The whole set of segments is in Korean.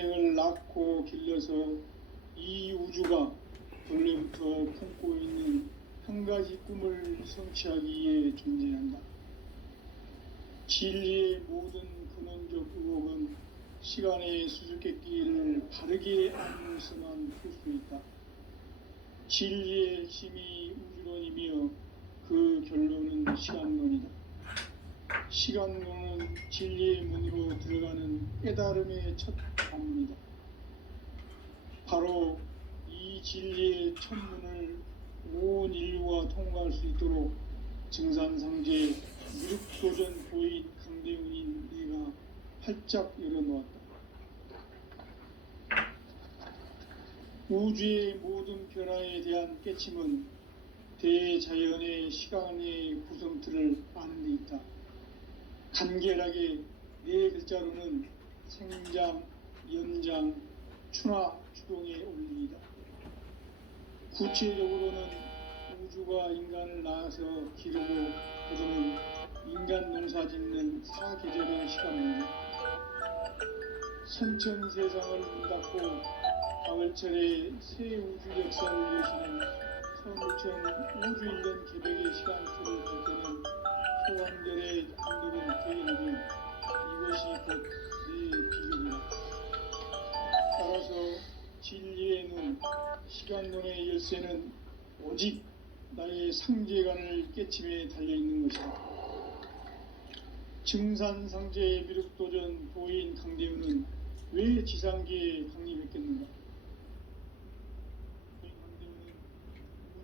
인생을 낳고 길러서 이 우주가 본래부터 품고 있는 한 가지 꿈을 성취하기 위해 존재한다. 진리의 모든 근원적 의혹은 시간의 수수께끼를 바르게 알면서만 풀 수 있다. 진리의 핵심이 우주론이며 그 결론은 시간론이다. 시간론은 진리의 문으로 들어가는 깨달음의 첫 관문이다. 바로 이 진리의 첫 문을 온 인류가 통과할 수 있도록 증산상제 미륵도전 보인 강대훈인 내가 활짝 열어놓았다. 우주의 모든 변화에 대한 깨침은 대자연의 시간의 구성틀을 아는 데 있다. 간결하게 네 글자로는 생장, 연장, 추나 추동의 원리이다. 구체적으로는 우주가 인간을 낳아서 기르고 거두는 인간 농사 짓는 사계절의 시간입니다. 선천세상을 문 닫고 가을철에 새 우주 역사를 여시는 서울천 우주 1년 개백의 시간표를 볼 때는 소환결의 안도는 대기하며 이것이 곧 내 비결이다. 따라서 진리의 눈, 시간론의 열쇠는 오직 나의 상제관을 깨침에 달려있는 것이다. 증산상제의 미륵도전 보인 강대훈은 왜 지상계에 강림했겠는가? 강대훈은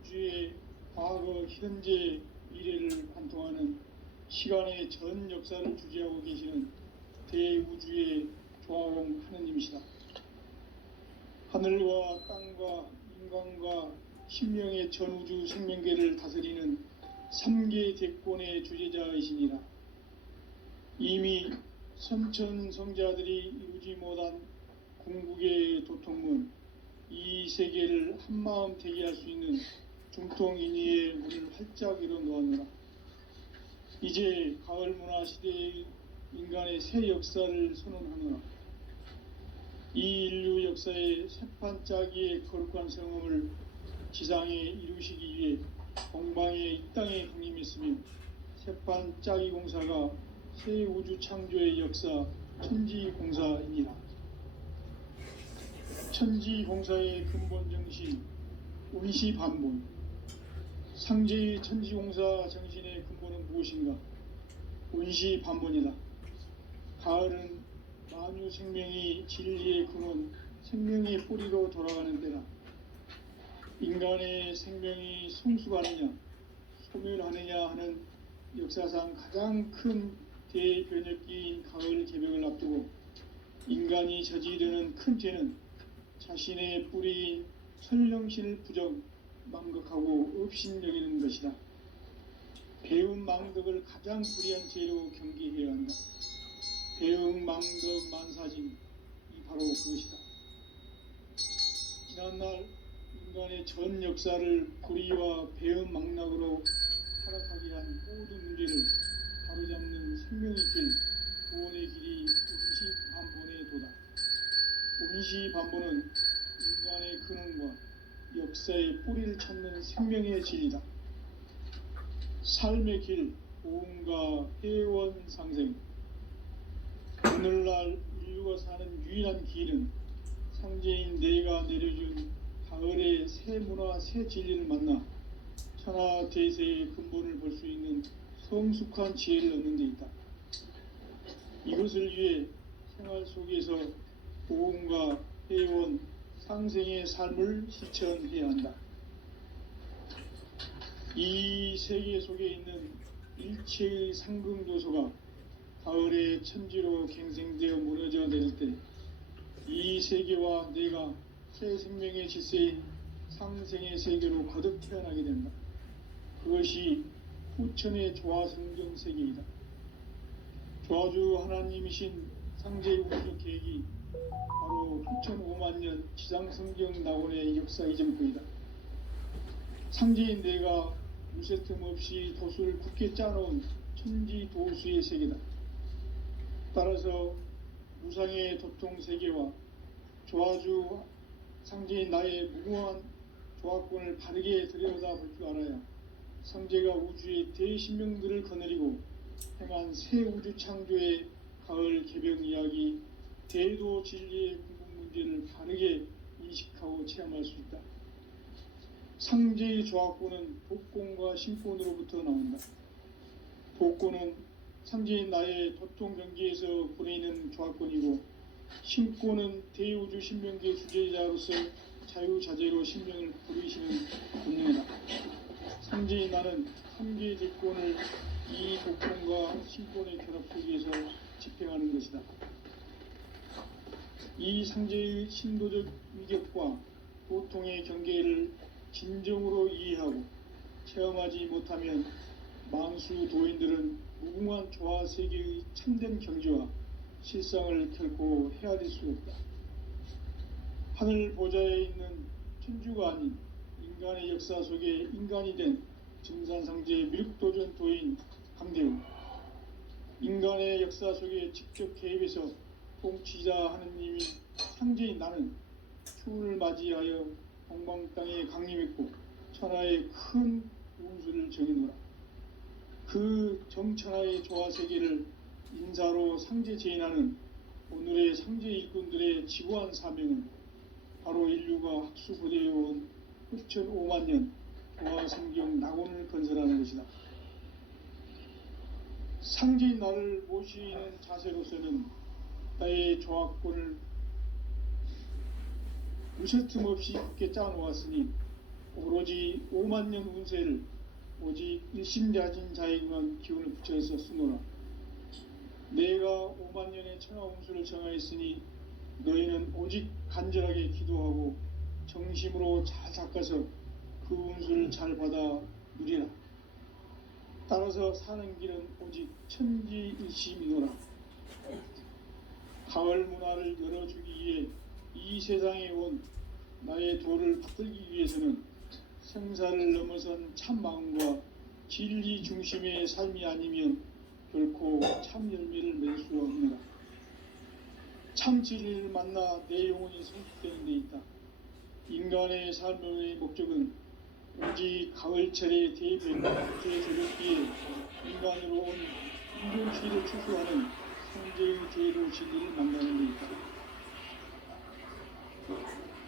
우주의 과거, 현재, 미래를 관통하는 시간의 전 역사를 주재하고 계시는 대우주의 조화공 하느님이시다. 하늘과 땅과 인간과 신명의 전우주 생명계를 다스리는 3계 대권의 주재자이시니라. 이미 선천성자들이 이루지 못한 궁극의 도통문, 이 세계를 한마음 대기할 수 있는 중통인의의 문을 활짝 열어놓았노라. 이제 가을 문화 시대의 인간의 새 역사를 선언하노라. 이 인류 역사의 새판짜기의 거룩한 성음을 지상에 이루시기 위해 공방에 이 땅에 강림했으며 새판짜기 공사가 새 우주 창조의 역사 천지공사이니라. 천지공사의 근본 정신 운시반본. 상제의 천지공사 정신의 근본은 무엇인가? 운시반본이다. 가을은 만유 생명이 진리의 근원, 생명의 뿌리로 돌아가는 때다. 인간의 생명이 성숙하느냐, 소멸하느냐 하는 역사상 가장 큰 대변혁기인 가을 개벽을 앞두고 인간이 저지르는 큰 죄는 자신의 뿌리인 설령신을 부정, 망극하고 업신여기는 것이다. 배운 망덕을 가장 불의한 죄로 경계해야 한다. 배응 망덕 만사진, 이 바로 그것이다. 지난날 인간의 전 역사를 불의와 배응 망락으로 타락하게 한 모든 문제를 바로잡는 생명의 길, 구원의 길이 운시반본의 도다. 운시반본은 인간의 근원과 역사의 뿌리를 찾는 생명의 진리다. 삶의 길, 보응과 회원상생. 오늘날 인류가 사는 유일한 길은 상제인 내가 내려준 가을의 새 문화, 새 진리를 만나 천하대세의 근본을 볼 수 있는 성숙한 지혜를 얻는 데 있다. 이것을 위해 생활 속에서 보응과 회원, 상생의 삶을 실천해야 한다. 이 세계 속에 있는 일체의 상승도소가 가을의 천지로 갱생되어 무너져 내릴 때 이 세계와 내가 새 생명의 질서인 상생의 세계로 거듭 태어나게 된다. 그것이 후천의 조화성경 세계이다. 조화주 하나님이신 상제 우주적 계획이 바로 후천 5만 년 지상성경 낙원의 역사 이전부이다. 상제인 내가 무쇠 틈 없이 도수를 굳게 짜놓은 천지 도수의 세계다. 따라서 무상의 도통 세계와 조화주 상제인 나의 무궁한 조합권을 바르게 들여다볼 줄 알아야 상제가 우주의 대신명들을 거느리고 행한 새 우주 창조의 가을 개벽 이야기, 대도 진리의 궁극 문제를 바르게 인식하고 체험할 수 있다. 상제의 조합권은 복권과 신권으로부터 나온다. 복권은 상제인 나의 도통 경계에서 보내는 조합권이고, 신권은 대우주 신명계 주제자로서 자유자재로 신명을 부르시는 본능이다. 상제인 나는 3개의 대권을 이 복권과 신권의 결합 속에서 집행하는 것이다. 이 상제의 신도적 위격과 고통의 경계를 진정으로 이해하고 체험하지 못하면 만수 도인들은 무궁한 조화 세계의 참된 경지와 실상을 결코 헤아릴 수 없다. 하늘 보좌에 있는 천주가 아닌 인간의 역사 속에 인간이 된 증산상제의 미륵도전 도인 강대우, 인간의 역사 속에 직접 개입해서 통치자 하느님인 상제인 나는 추운을 맞이하여 동방 땅에 강림했고 천하의 큰 운수를 정해놓으라. 그 정천하의 조화 세계를 인사로 상제 제인하는 오늘의 상제 일꾼들의 지구한 사명은 바로 인류가 학수고대해온 흡천 5만 년 조화 성경 낙원을 건설하는 것이다. 상제인 나를 모시는 자세로서는 나의 조합권을 무셔틈 없이 굳게 짜놓았으니 오로지 5만 년 운세를 오직 일심자진 자에게만 기운을 붙여서 쓰노라. 내가 5만 년의 천하 운수를 정하였으니 너희는 오직 간절하게 기도하고 정심으로 잘 닦아서 그 운수를 잘 받아 누리라. 따라서 사는 길은 오직 천지일심이노라. 가을 문화를 열어주기 위해 이 세상에 온 나의 도를 받들기 위해서는 생사를 넘어선 참 마음과 진리 중심의 삶이 아니면 결코 참 열매를 맺을 수 없느라. 참 진리를 만나 내 영혼이 성숙되는 데 있다. 인간의 삶의 목적은 오직 가을철의 대저녁기에 인간으로 온 인종시를 추수하는 성제의 제도 진리를 만나는 데 있다.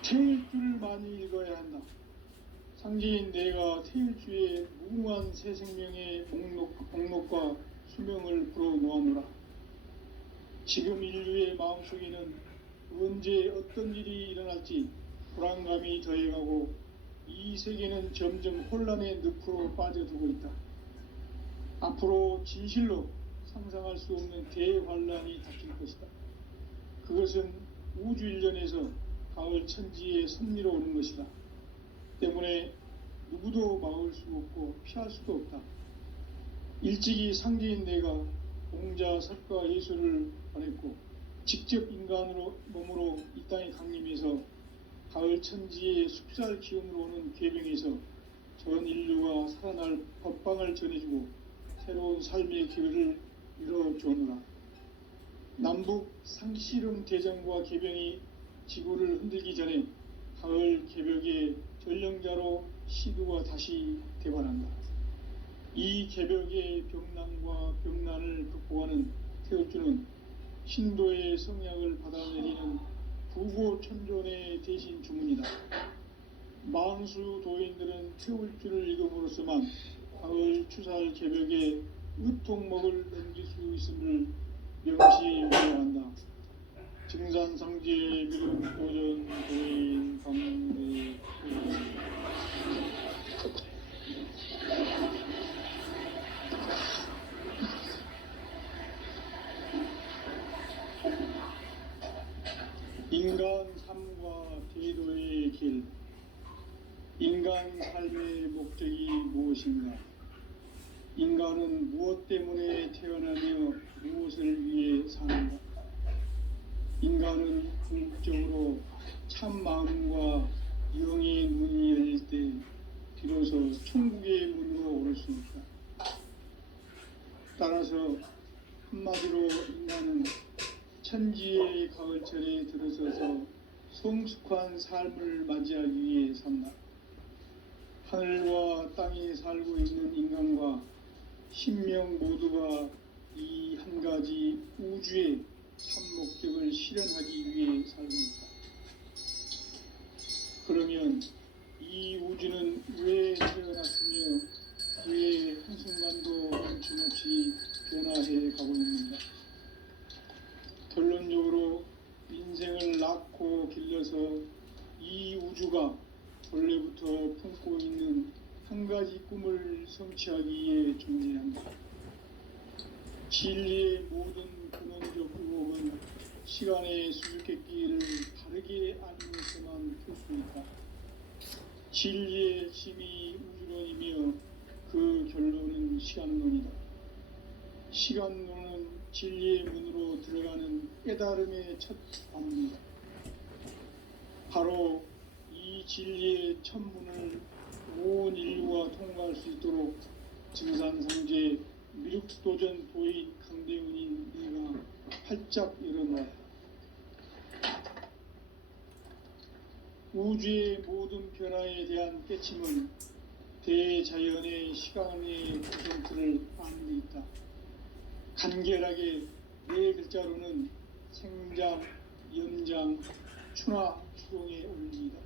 태일주를 많이 읽어야 한다. 상제인 내가 태일주의 무궁한 새 생명의 목록과 수명을 불어놓아노라. 지금 인류의 마음속에는 언제 어떤 일이 일어날지 불안감이 더해가고 이 세계는 점점 혼란의 늪으로 빠져들고 있다. 앞으로 진실로 상상할 수 없는 대환란이 닥칠 것이다. 그것은 우주 일련에서 가을 천지의 섭리로 오는 것이다. 때문에 누구도 막을 수 없고 피할 수도 없다. 일찍이 상제인 내가 공자, 석가, 예수를 보냈고 직접 인간으로 몸으로 이 땅에 강림해서 가을 천지의 숲살 기운으로 오는 괴병에서 전 인류가 살아날 법방을 전해주고 새로운 삶의 기회를 열어주노라. 남북 상씨름 대전과 개병이 지구를 흔들기 전에 가을 개벽의 전령자로 시두가 다시 대관한다. 이 개벽의 병난과 병난을 극복하는 태울주는 신도의 성약을 받아내리는 부고천존의 대신 주문이다. 만수 도인들은 태울주를 읽음으로써만 가을 추살 개벽의 으통목을 넘길 수 있음을 명시해야 한다. 증산상제 미륵도전 도인 강대 인간 삶과 대도의 길. 인간 삶의 목적이 무엇인가? 인간은 무엇 때문에 태어나며 무엇을 위해 사는가? 인간은 궁극적으로 참 마음과 영의 문이 열릴 때 비로소 천국의 문으로 오를 수 있다. 따라서 한마디로 인간은 천지의 가을철에 들어서서 성숙한 삶을 맞이하기 위해 산다. 하늘과 땅에 살고 있는 인간과 신명 모두가 이 한 가지 우주의 참 목적을 실현하기 위해 살고 있다. 그러면 이 우주는 왜 태어났으며 왜 한순간도 멈춤없이 변화해 가고 있는가? 결론적으로 인생을 낳고 길러서 이 우주가 본래부터 품고 있는 한 가지 꿈을 성취하기 위해 존재한다. 진리의 모든 근원적 의혹은 시간의 수수께끼를 바르게 알면서만 풀 수 있다. 진리의 핵심이 우주론이며 그 결론은 시간론이다. 시간론은 진리의 문으로 들어가는 깨달음의 첫 방문이다. 바로 이 진리의 첫 문을 온 인류가 통과할 수 있도록 증산상제 미륵도전 도인 강대훈인 네가 활짝 일어나야. 우주의 모든 변화에 대한 깨침은 대자연의 시간의 구성틀을 아는 데 있다. 간결하게 네 글자로는 생장, 연장, 추나 추동의 원리이다.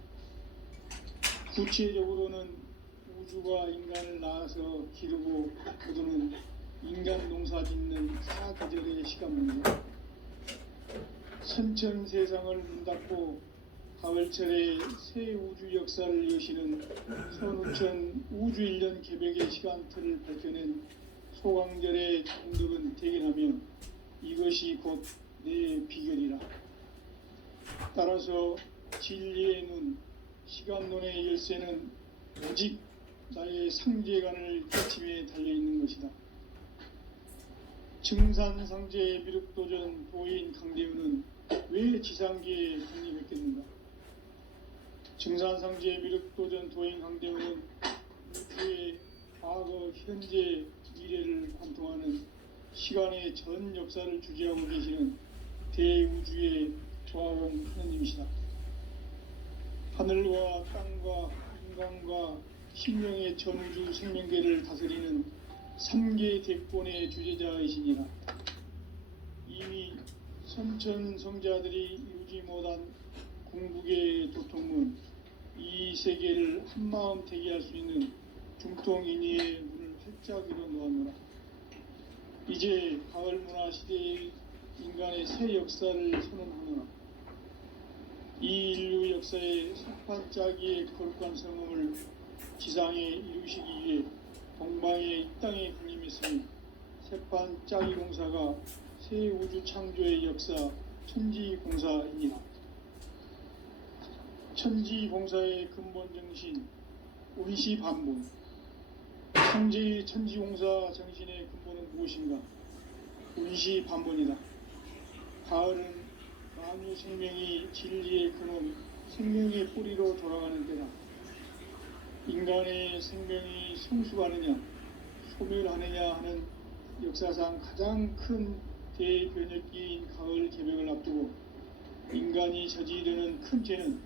구체적으로는 우주가 인간을 낳아서 기르고 거두는 인간 농사 짓는 사계절의 시간문이다. 선천 세상을 문 닫고 가을철에 새 우주 역사를 여시는 선우천 우주 1년 개벽의 시간틀을 밝혀낸 소강절의 정덕은 대견하며 이것이 곧 내 비결이라. 따라서 진리의 눈, 시간론의 열쇠는 오직 나의 상제관을 깨침에 달려있는 것이다. 증산상제 미륵도전 도인 강대훈은 왜 지상계에 독립했겠는가? 증산상제 미륵도전 도인 강대훈은 우주의 과거, 현재, 미래를 관통하는 시간의 전 역사를 주재하고 계시는 대우주의 조화원 하느님이시다. 하늘과 땅과 인간과 신명의 전우주 생명계를 다스리는 3계 대권의 주제자이시니라. 이미 선천성자들이 이루지 못한 궁극의 도통문, 이 세계를 한마음 대기할 수 있는 중통인의의 문을 활짝 열어놓았노라. 이제 가을문화 시대의 인간의 새 역사를 선언하노라. 이 인류 역사의 석판짜기의 거룩한 성음을 지상에 이루시기 위해 동방의 이 땅에 강림했으니 세판짜기 공사가 새 우주 창조의 역사 천지공사입니다. 천지공사의 근본 정신 운시반본. 창제의 천지공사 정신의 근본은 무엇인가? 운시반본이다. 가을은 만유 생명이 진리의 근원, 생명의 뿌리로 돌아가는 때다. 인간의 생명이 성숙하느냐, 소멸하느냐 하는 역사상 가장 큰 대변혁기인 가을 개벽을 앞두고 인간이 저지르는 큰 죄는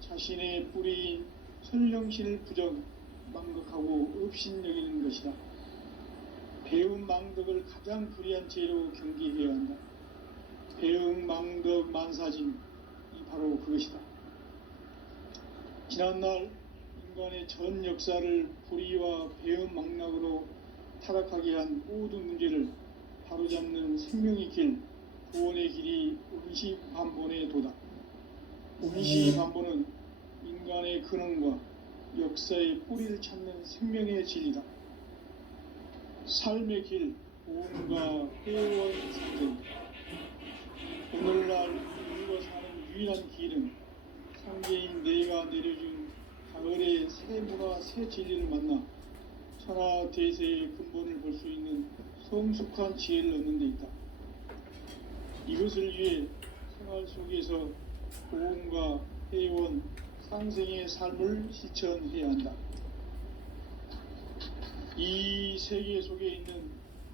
자신의 뿌리인 설령신을 부정, 망덕하고 업신여기는 것이다. 배움 망덕을 가장 불의한 죄로 경계해야 한다. 배움 망덕 만사진이 바로 그것이다. 지난날 인간의 전 역사를 불의와 배움 망락으로 타락하게 한 모든 문제를 바로잡는 생명의 길, 구원의 길이 운시반본의 도다. 운시반본은 인간의 근원과 역사의 뿌리를 찾는 생명의 진리다. 삶의 길, 구원과 회원 상전. 오늘날 인류가 사는 유일한 길은 상제인 내가 내려준 가을의 새 문화, 새 진리를 만나 천하 대세의 근본을 볼 수 있는 성숙한 지혜를 얻는 데 있다. 이것을 위해 생활 속에서 고음과 회원, 상생의 삶을 실천해야 한다. 이 세계 속에 있는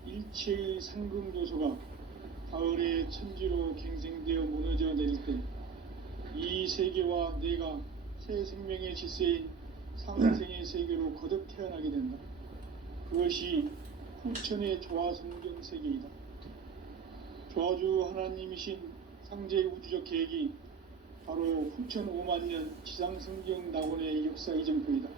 일체의 상금도서가 가을의 천지로 갱생되어 무너져 내릴 때 이 이 세계와 내가 새 생명의 질서인 상생의 세계로 거듭 태어나게 된다. 그것이 후천의 조화성경 세계이다. 조화주 하나님이신 상제의 우주적 계획이 바로 후천 5만년 지상성경 낙원의 역사 이전부이다.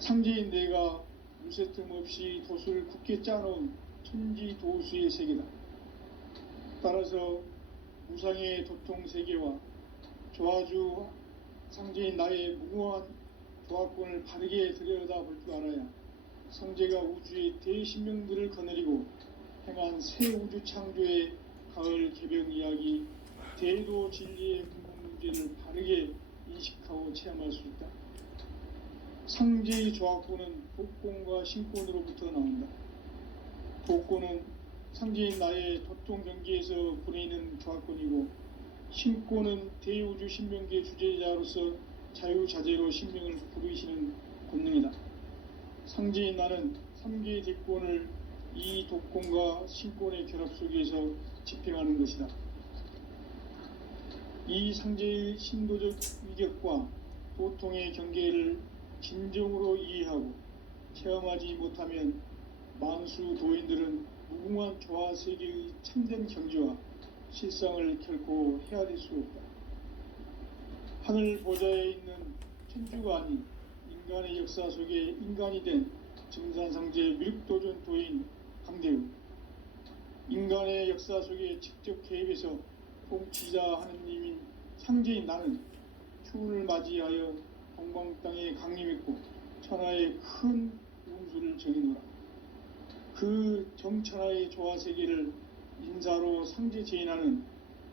상제인 내가 무쇠틈 없이 돛을 굳게 짜놓은 천지 도수의 세계다. 따라서 무상의 도통 세계와 조화주 상제인 나의 무궁한 조화권을 바르게 들여다볼 줄 알아야 상제가 우주의 대신명들을 거느리고 행한 새 우주 창조의 가을 개벽 이야기, 대도 진리의 근본 문제를 바르게 인식하고 체험할 수 있다. 상제의 조화권은 복권과 신권으로부터 나온다. 복권은 상제인 나의 도통 경계에서 보내는 조화권이고, 신권은 대우주 신명계 주제자로서 자유자재로 신명을 부르시는 권능이다. 상제인 나는 3개의 대권을 이 독권과 신권의 결합 속에서 집행하는 것이다. 이 상제의 신도적 위격과 도통의 경계를 진정으로 이해하고 체험하지 못하면 만수 도인들은 무궁한 조화 세계의 참된 경지와 실상을 결코 헤아릴 수 없다. 하늘 보좌에 있는 천주가 아닌 인간의 역사 속에 인간이 된 증산상제 미륵도전 도인 강대우, 인간의 역사 속에 직접 개입해서 통치자 하느님인 상제인 나는 추운을 맞이하여 동방 땅에 강림했고 천하의 큰 운수를 정해놓으라. 그 정천하의 조화 세계를 인사로 상제 제인하는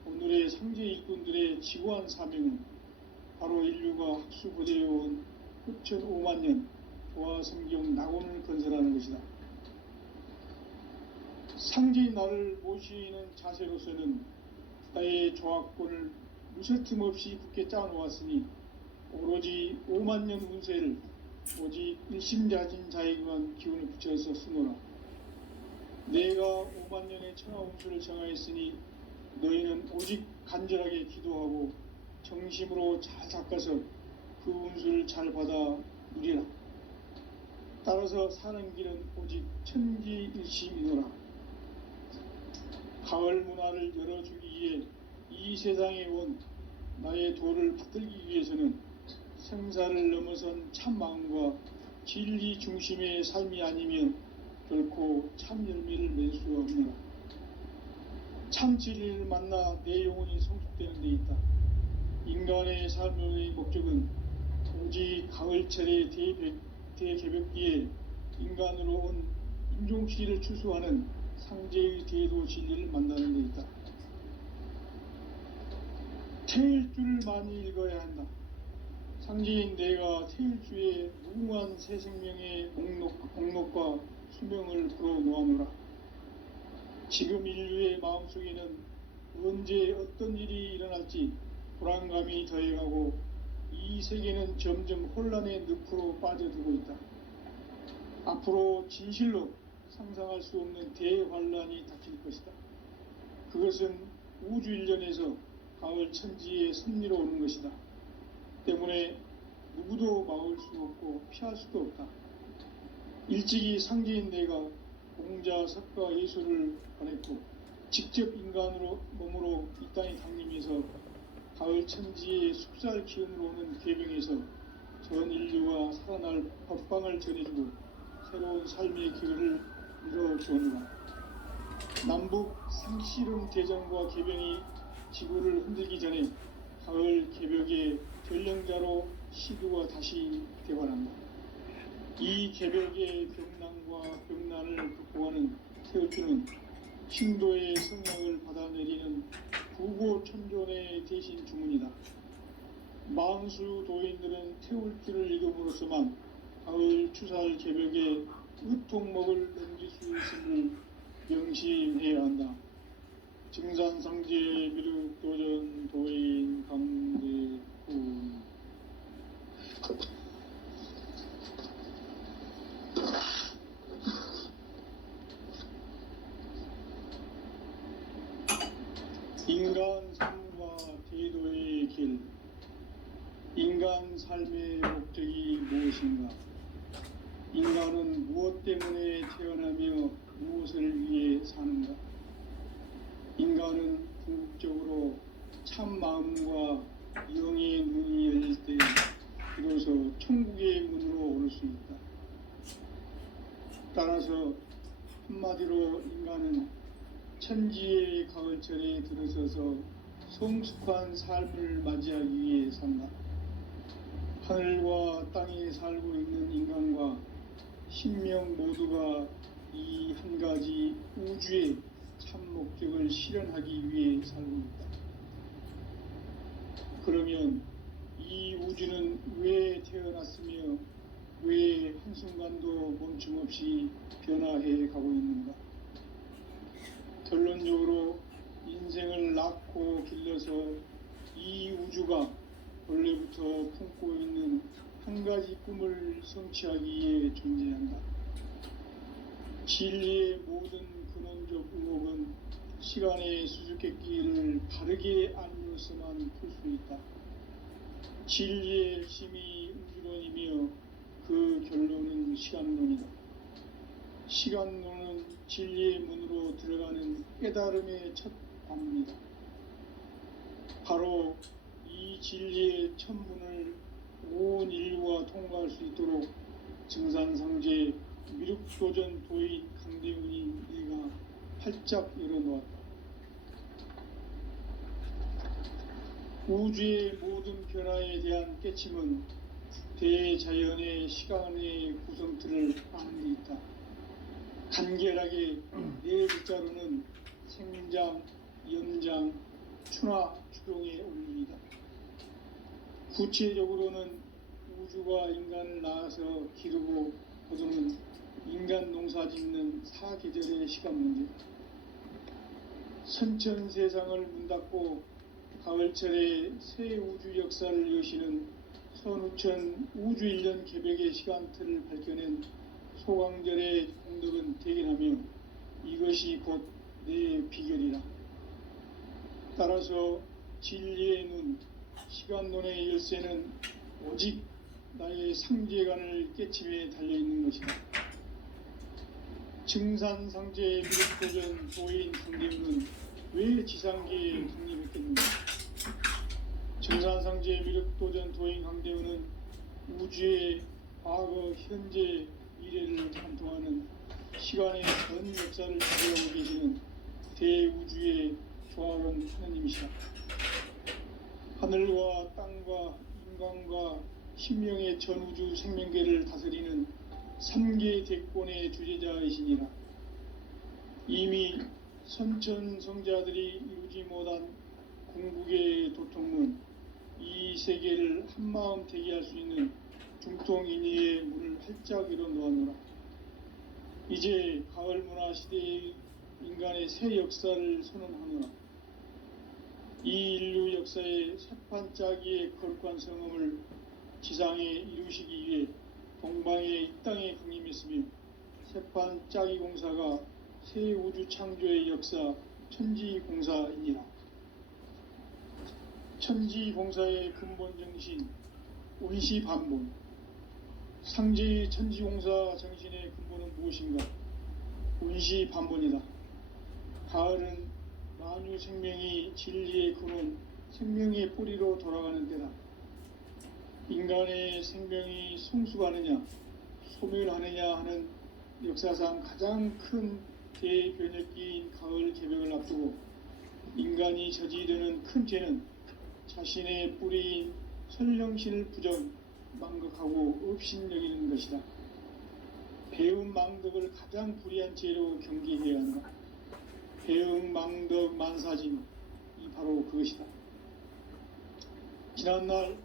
오늘의 상제 일꾼들의 지고한 사명은 바로 인류가 학수고대해온 후천 5만년 조화 성경 낙원을 건설하는 것이다. 상제인 나를 모시는 자세로서는 나의 조화권을 무쇠틈 없이 굳게 짜놓았으니 오로지 5만년 운세를 오직 일심자진 자에게만 기운을 붙여서 쓰노라. 내가 5만년의 천하 운수를 정하였으니 너희는 오직 간절하게 기도하고 정심으로 잘 닦아서 그 운수를 잘 받아 누리라. 따라서 사는 길은 오직 천지일심이노라. 가을 문화를 열어주기 위해 이 세상에 온 나의 도를 받들기 위해서는 생사를 넘어선 참 마음과 진리 중심의 삶이 아니면 결코 참 열매를 맺을 수 없느라. 참 진리를 만나 내 영혼이 성숙되는 데 있다. 인간의 삶의 목적은 오직 가을철의 대개벽기에 인간으로 온 인종시를 추수하는 상제의 대도 진리를 만나는 데 있다. 태일주를 많이 읽어야 한다. 상제인 내가 태일주의 무궁한 새 생명의 목록과 수명을 풀어놓아노라. 지금 인류의 마음속에는 언제 어떤 일이 일어날지 불안감이 더해가고 이 세계는 점점 혼란의 늪으로 빠져들고 있다. 앞으로 진실로 상상할 수 없는 대환란이 닥칠 것이다. 그것은 우주 일련에서 가을 천지의 섭리로 오는 것이다. 때문에 누구도 막을 수 없고 피할 수도 없다. 일찍이 상제인 내가 공자, 석가, 예수를 보냈고 직접 인간으로 몸으로 이 땅에 강림해서 가을 천지의 숲살 기운으로 오는 계병에서 전 인류가 살아날 법방을 전해주고 새로운 삶의 기회를 이뤄주었노라. 남북 상씨름 대전과 계병이 지구를 흔들기 전에 가을 개벽의 전령자로 시두가 다시 개발한다. 이 개벽의 병난과 병난을 극복하는 태울주는 신도의 성령을 받아내리는 부고천존의 대신 주문이다. 만수 도인들은 태울주를 읽음으로써만 가을 추살 개벽의 으통목을 넘길 수 있음을 명심해야 한다. 증산상제 미륵도전 도인 강대훈. 인간 삶과 제도의 길. 진정한 삶의 목적이 무엇인가? 인간은 무엇 때문에 태어나며 무엇을 위해 사는가? 인간은 궁극적으로 참 마음과 영의 눈이 열릴 때 비로소 천국의 문으로 오를 수 있다. 따라서 한마디로 인간은 천지의 가을철에 들어서서 성숙한 삶을 맞이하기 위해 산다. 하늘과 땅에 살고 있는 인간과 신명 모두가 이 한 가지 우주의 참 목적을 실현하기 위해 살고 있다. 그러면 이 우주는 왜 태어났으며 왜 한순간도 멈춤없이 변화해 가고 있는가? 결론적으로 인생을 낳고 길러서 이 우주가 원래부터 품고 있는 한 가지 꿈을 성취하기 위해 존재한다. 진리의 모든 근원적 의혹은 시간의 수수께끼를 바르게 알면서만 풀 수 있다. 진리의 핵심이 우주론이며 그 결론은 시간론이다. 시간론은 진리의 문으로 들어가는 깨달음의 첫 관문이다. 바로 이 진리의 첫 문을 온 인류가 통과할 수 있도록 증산상제 미륵도전 도인 강대훈이 네가 활짝 열어놓았다. 우주의 모든 변화에 대한 깨침은 대자연의 시간의 구성틀을 아는 데 있다. 간결하게 네 글자로는 생장, 염장, 추나 추동의 원리이다. 구체적으로는 우주가 인간을 낳아서 기르고 거두는 인간 농사 짓는 사계절의 시간 문제. 선천 세상을 문 닫고 가을철에 새 우주 역사를 여시는 선우천 우주 1년 개백의 시간틀을 밝혀낸 소강절의 공덕은 대견하며 이것이 곧 내 비결이라. 따라서 진리의 눈, 시간론의 열쇠는 오직 나의 상제관을 깨침에 달려있는 것이다. 증산상제의 미륵도전 도인 강대훈은 왜 지상계에 독립했겠는가? 증산상제의 미륵도전 도인 강대훈은 우주의 과거, 현재, 미래를 관통하는 시간의 전 역사를 지배하고 계시는 대우주의 조화원 하느님이시다. 하늘과 땅과 인간과 신명의 전우주 생명계를 다스리는 3계 대권의 주제자이시니라. 이미 선천성자들이 이루지 못한 궁극의 도통문, 이 세계를 한마음 되게 할 수 있는 중통인의의 문을 활짝 열어놓았노라. 이제 가을문화 시대의 인간의 새 역사를 선언하노라. 이 인류 역사의 새판짜기의 거룩한 성음을 지상에 이루시기 위해 동방의 이 땅에 강림했으며 새판짜기 공사가 새 우주 창조의 역사 천지공사이니라. 천지공사의 근본 정신 운시반본. 상제의 천지공사 정신의 근본은 무엇인가? 운시반본이다. 가을은 만유 생명이 진리의 근원, 생명의 뿌리로 돌아가는 때다. 인간의 생명이 성숙하느냐, 소멸하느냐 하는 역사상 가장 큰 대변혁기인 가을 개벽을 앞두고 인간이 저지르는 큰 죄는 자신의 뿌리인 선령신을 부정, 망극하고 업신여기는 것이다. 배움 망덕을 가장 불의한 죄로 경계해야 한다. 배움 망덕 만사진, 이 바로 그것이다. 지난날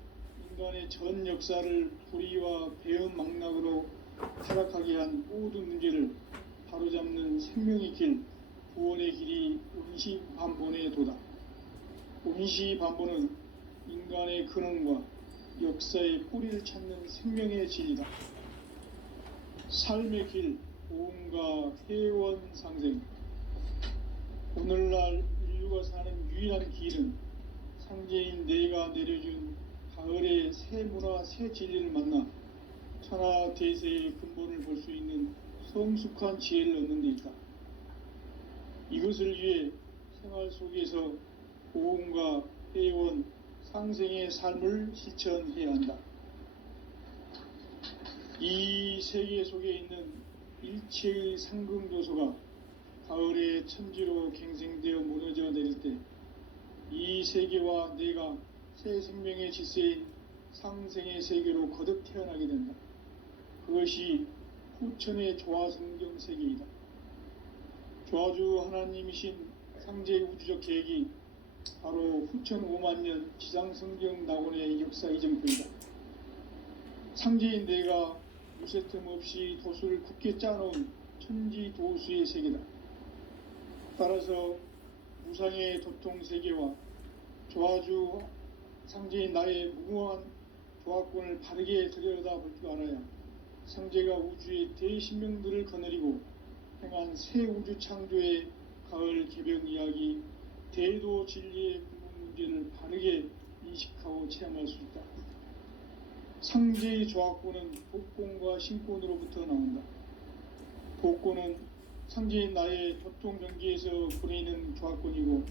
인간의 전 역사를 불의와 배움 망락으로 타락하게 한 모든 문제를 바로잡는 생명의 길, 구원의 길이 운시반본의 도다. 운시반본은 인간의 근원과 역사의 뿌리를 찾는 생명의 진리다. 삶의 길, 보험과 회원상생. 오늘날 인류가 사는 유일한 길은 상제인 내가 내려준 가을 가을의 새 문화 새 진리를 만나 천하 대세의 근본을 볼 수 있는 성숙한 지혜를 얻는 데 있다. 이것을 위해 생활 속에서 고음과 회원, 상생의 삶을 실천해야 한다. 이 세계 속에 있는 일체의 상승조소가 가을의 천지로 갱생되어 무너져 내릴 때 이 세계와 내가 새 생명의 질서인 상생의 세계로 거듭 태어나게 된다. 그것이 후천의 조화성경 세계이다. 조화주 하나님이신 상제 우주적 계획이 바로 후천 5만 년 지상성경 낙원의 역사 이정표이다. 상제인 내가 무쇠틈 없이 도수를 굳게 짜놓은 천지 도수의 세계다. 따라서 무상의 도통 세계와 조화주 상제인 나의 무궁한 조화권을 바르게 들여다볼 줄 알아야 상제가 우주의 대신명들을 거느리고 행한 새 우주 창조의 가을 개벽 이야기 대도 진리의 구분 문제를 바르게 인식하고 체험할 수 있다. 상제의 조화권은 복권과 신권으로부터 나온다. 복권은 상제인 나의 도통 경계에서 보내는 조화권이고,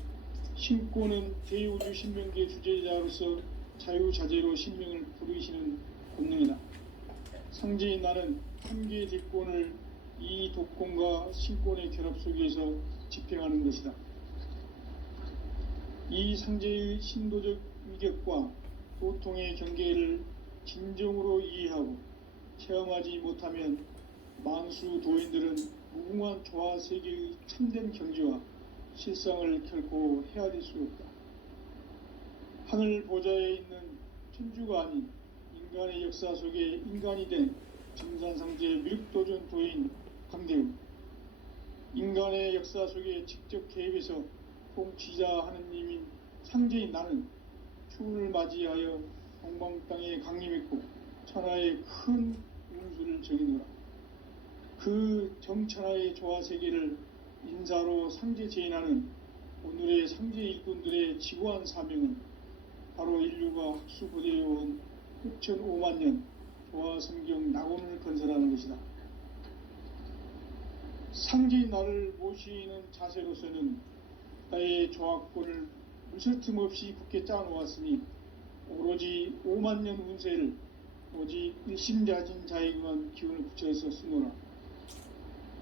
신권은 대우주 신명계 주제자로서 자유자재로 신명을 부르시는 본능이다. 상제인 나는 한계의 뒷권을 이 독권과 신권의 결합 속에서 집행하는 것이다. 이 상제의 신도적 위격과 도통의 경계를 진정으로 이해하고 체험하지 못하면 만수 도인들은 무궁한 조화 세계의 참된 경지와 실상을 결코 헤아릴 수 없다. 하늘 보좌에 있는 천주가 아닌 인간의 역사 속에 인간이 된 정산상제 미륵도전 도인 강대우, 인간의 역사 속에 직접 개입해서 통치자 하느님인 상제인 나는 추운을 맞이하여 동방 땅에 강림했고 천하의 큰 운수를 정의노라. 그 정천하의 조화 세계를 인사로 상제 제인하는 오늘의 상제 일꾼들의 지고한 사명은 바로 인류가 학수고대해온 후천 5만 년 조화 성경 낙원을 건설하는 것이다. 상제인 나를 모시는 자세로서는 나의 조화권을 무쇠틈 없이 굳게 짜놓았으니 오로지 5만 년 운세를 오직 일심자진 자에게만 기운을 붙여서 쓰노라.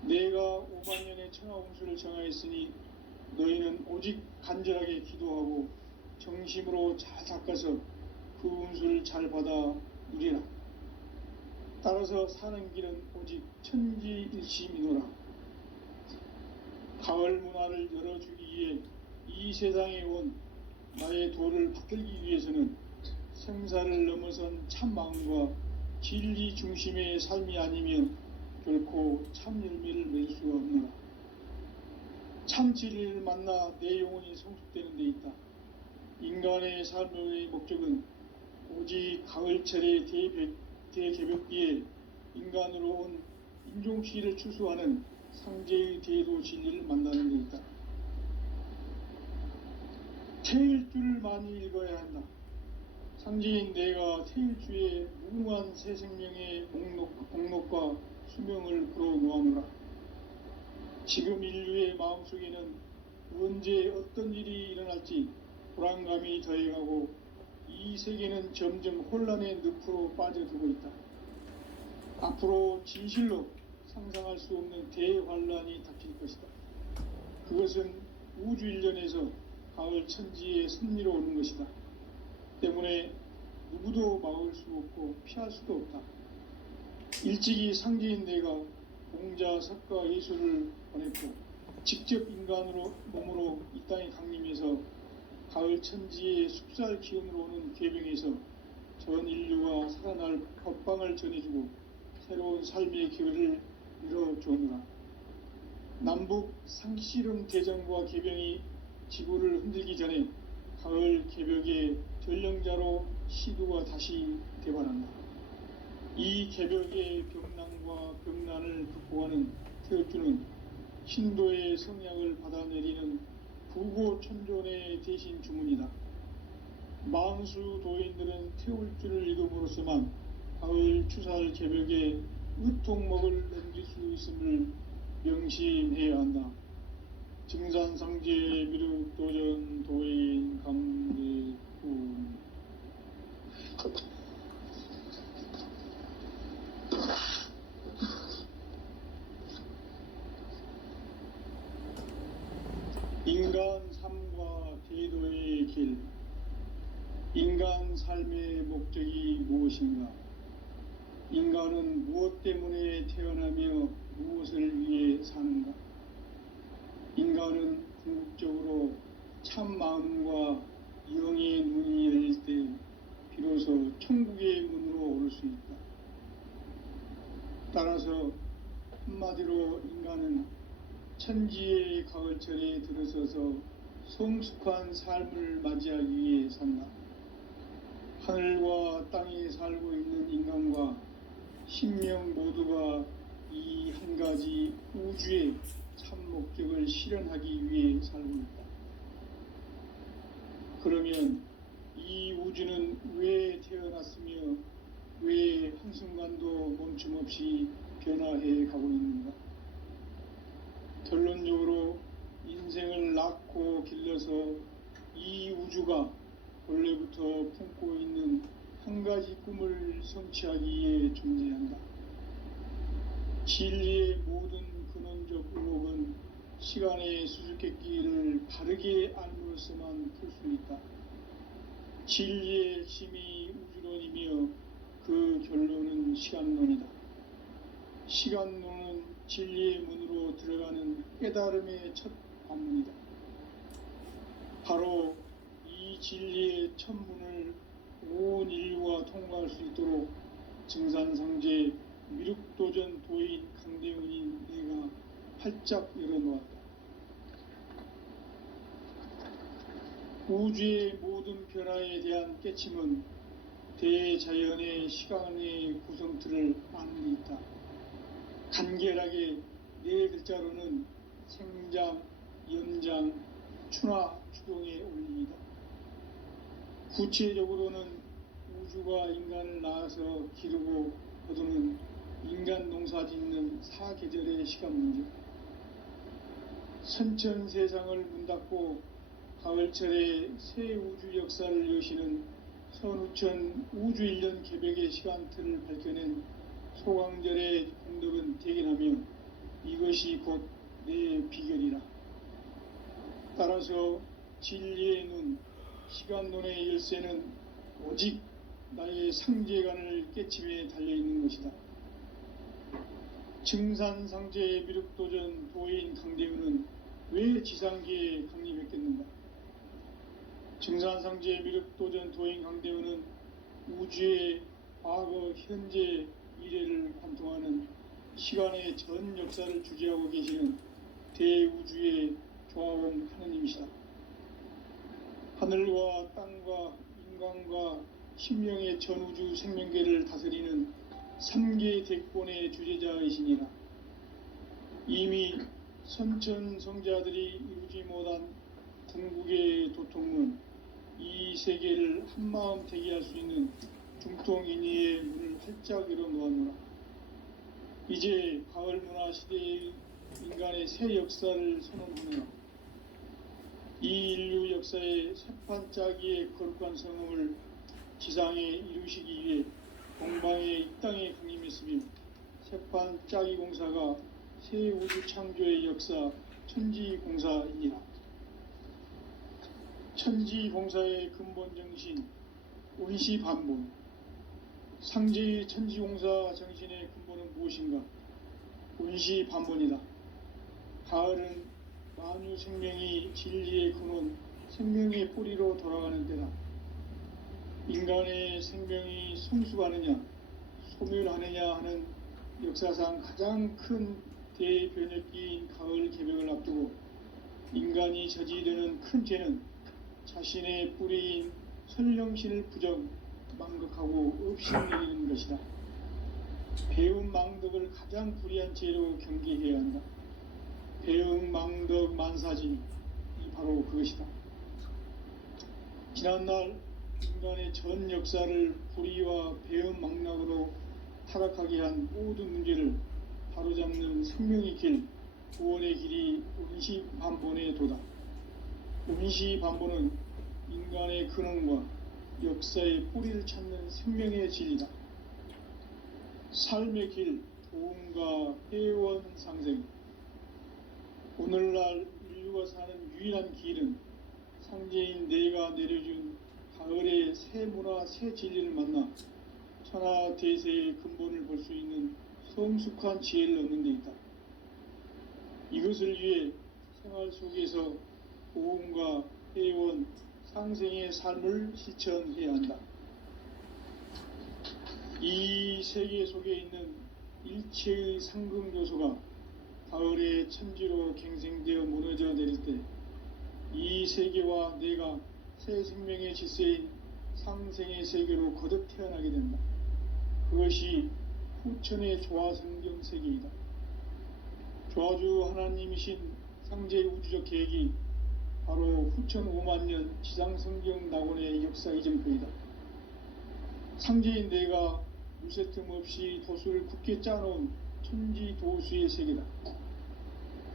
내가 5만 년의 천하 운수를 정하였으니 너희는 오직 간절하게 기도하고 정심으로 잘 닦아서 그 운수를 잘 받아 누리라. 따라서 사는 길은 오직 천지일심이노라. 가을 문화를 열어주기 위해 이 세상에 온 나의 도를 받들기 위해서는 생사를 넘어선 참 마음과 진리 중심의 삶이 아니면 결코 참 열매를 맺을 수가 없노라. 참 진리를 만나 내 영혼이 성숙되는 데 있다. 인간의 삶의 목적은 오직 가을철의 대개벽기에 인간으로 온 인종시를 추수하는 상제의 대도 진리를 만나는 데 있다. 태일주를 많이 읽어야 한다. 상제인 내가 태일주의 무궁한 새 생명의 목록과 수명을 불어놓아노라. 지금 인류의 마음속에는 언제 어떤 일이 일어날지 불안감이 더해가고 이 세계는 점점 혼란의 늪으로 빠져들고 있다. 앞으로 진실로 상상할 수 없는 대환란이 닥칠 것이다. 그것은 우주 일련에서 가을 천지의 섭리로 오는 것이다. 때문에 누구도 막을 수 없고 피할 수도 없다. 일찍이 상제인 내가 공자, 석가, 예수를 보냈고 직접 인간으로 몸으로 이 땅에 강림해서 가을 천지의 숲살 기운으로 오는 계병에서 전 인류가 살아날 법방을 전해주고 새로운 삶의 기회를 이뤄주느라. 남북 상씨름 대전과 계병이 지구를 흔들기 전에 가을 개벽의 전령자로 시두가 다시 대발한다. 이 개벽의 병난과 병난을 극복하는 태극주는 신도의 성향을 받아내리는 부고천존의 대신 주문이다. 망수 도인들은 태울 줄을 읽음으로써만 가을 추살 개벽에 의통목을 넘길 수 있음을 명심해야 한다. 증산상제 미륵도전 도인 강대훈. 인간 삶과 대도의 길. 인간 삶의 목적이 무엇인가? 인간은 무엇 때문에 태어나며 무엇을 위해 사는가? 인간은 궁극적으로 참 마음과 영의 눈이 열릴 때 비로소 천국의 문으로 오를 수 있다. 따라서 한마디로 인간은 천지의 가을철에 들어서서 성숙한 삶을 맞이하기 위해 산다. 하늘과 땅에 살고 있는 인간과 신명 모두가 이 한 가지 우주의 참 목적을 실현하기 위해 살고 있다. 그러면 이 우주는 왜 태어났으며 왜 한순간도 멈춤 없이 변화해 가고 있는가? 결론적으로 인생을 낳고 길러서 이 우주가 원래부터 품고 있는 한 가지 꿈을 성취하기 위해 존재한다. 진리의 모든 근원적 의혹은 시간의 수수께끼를 바르게 알므로써만 풀 수 있다. 진리의 핵심이 우주론이며 그 결론은 시간론이다. 시간론은 진리의 문으로 들어가는 깨달음의 첫 관문이다. 바로 이 진리의 첫 문을 온 인류가 통과할 수 있도록 증산상제 미륵도전 도인 강대훈인 내가 활짝 열어놓았다. 우주의 모든 변화에 대한 깨침은 대자연의 시간의 구성틀을 아는 데 있다. 간결하게 네 글자로는 생장, 연장, 추나 추동의 원리이다. 구체적으로는 우주가 인간을 낳아서 기르고 거두는 인간 농사 짓는 사계절의 시간 문제. 선천 세상을 문 닫고 가을철에 새 우주 역사를 여시는 선우천 우주 1년 개벽의 시간틀을 밝혀낸 소강절의 공덕은 대견하며 이것이 곧 내 비결이라. 따라서 진리의 눈, 시간론의 열쇠는 오직 나의 상제관을 깨침에 달려있는 것이다. 증산상제 미륵도전 도인 강대훈은 왜 지상계에 강림했겠는가? 증산상제 미륵도전 도인 강대훈은 우주의 과거, 현재, 미래를 관통하는 시간의 전 역사를 주재하고 계시는 대우주의 조화원 하느님이시다. 하늘과 땅과 인간과 신명의 전우주 생명계를 다스리는 3계 대권의 주재자이시니라. 이미 선천성자들이 이루지 못한 궁극의 도통문, 이 세계를 한마음 되게 할 수 있는 중통인의의 문을 활짝 열어놓았노라. 이제 가을 문화 시대의 인간의 새 역사를 선언하노라. 이 인류 역사의 새판짜기의 거룩한 성음을 지상에 이루시기 위해 동방의 이 땅에 강림했으며 새판짜기 공사가 새 우주 창조의 역사 천지공사이니라. 천지공사의 근본 정신 온시반본. 상제의 천지공사 정신의 근본은 무엇인가? 온시반본이다. 가을은 만유 생명이 진리의 근원, 생명의 뿌리로 돌아가는 때다. 인간의 생명이 성숙하느냐, 소멸하느냐 하는 역사상 가장 큰 대변혁기인 가을 개벽을 앞두고 인간이 저지르는 큰 죄는 자신의 뿌리인 선령신을 부정, 망극하고 없이내리는 것이다. 배움 망덕을 가장 불의한 죄로 경계해야 한다. 배움 망덕 만사진이 바로 그것이다. 지난날 인간의 전 역사를 불의와 배은망락으로 타락하게 한 모든 문제를 바로잡는 생명의 길, 구원의 길이 운시반본에 도다. 운시반본은 인간의 근원과 역사의 뿌리를 찾는 생명의 진리다. 삶의 길, 도움과 회원 상생. 오늘날 인류가 사는 유일한 길은 상제인 내가 내려준 가을의 새 문화, 새 진리를 만나 천하 대세의 근본을 볼 수 있는 성숙한 지혜를 얻는 데 있다. 이것을 위해 생활 속에서 도움과 회원, 상생의 삶을 실천해야 한다. 이 세계 속에 있는 일체의 상금 요소가 가을의 천지로 갱생되어 무너져 내릴 때 이 세계와 내가 새 생명의 질서인 상생의 세계로 거듭 태어나게 된다. 그것이 후천의 조화성경 세계이다. 조화주 하나님이신 상제의 우주적 계획이 바로 후천 5만년 지상성경 낙원의 역사 이전표이다. 상제인 내가 무쇠틈 없이 도수를 굳게 짜놓은 천지 도수의 세계다.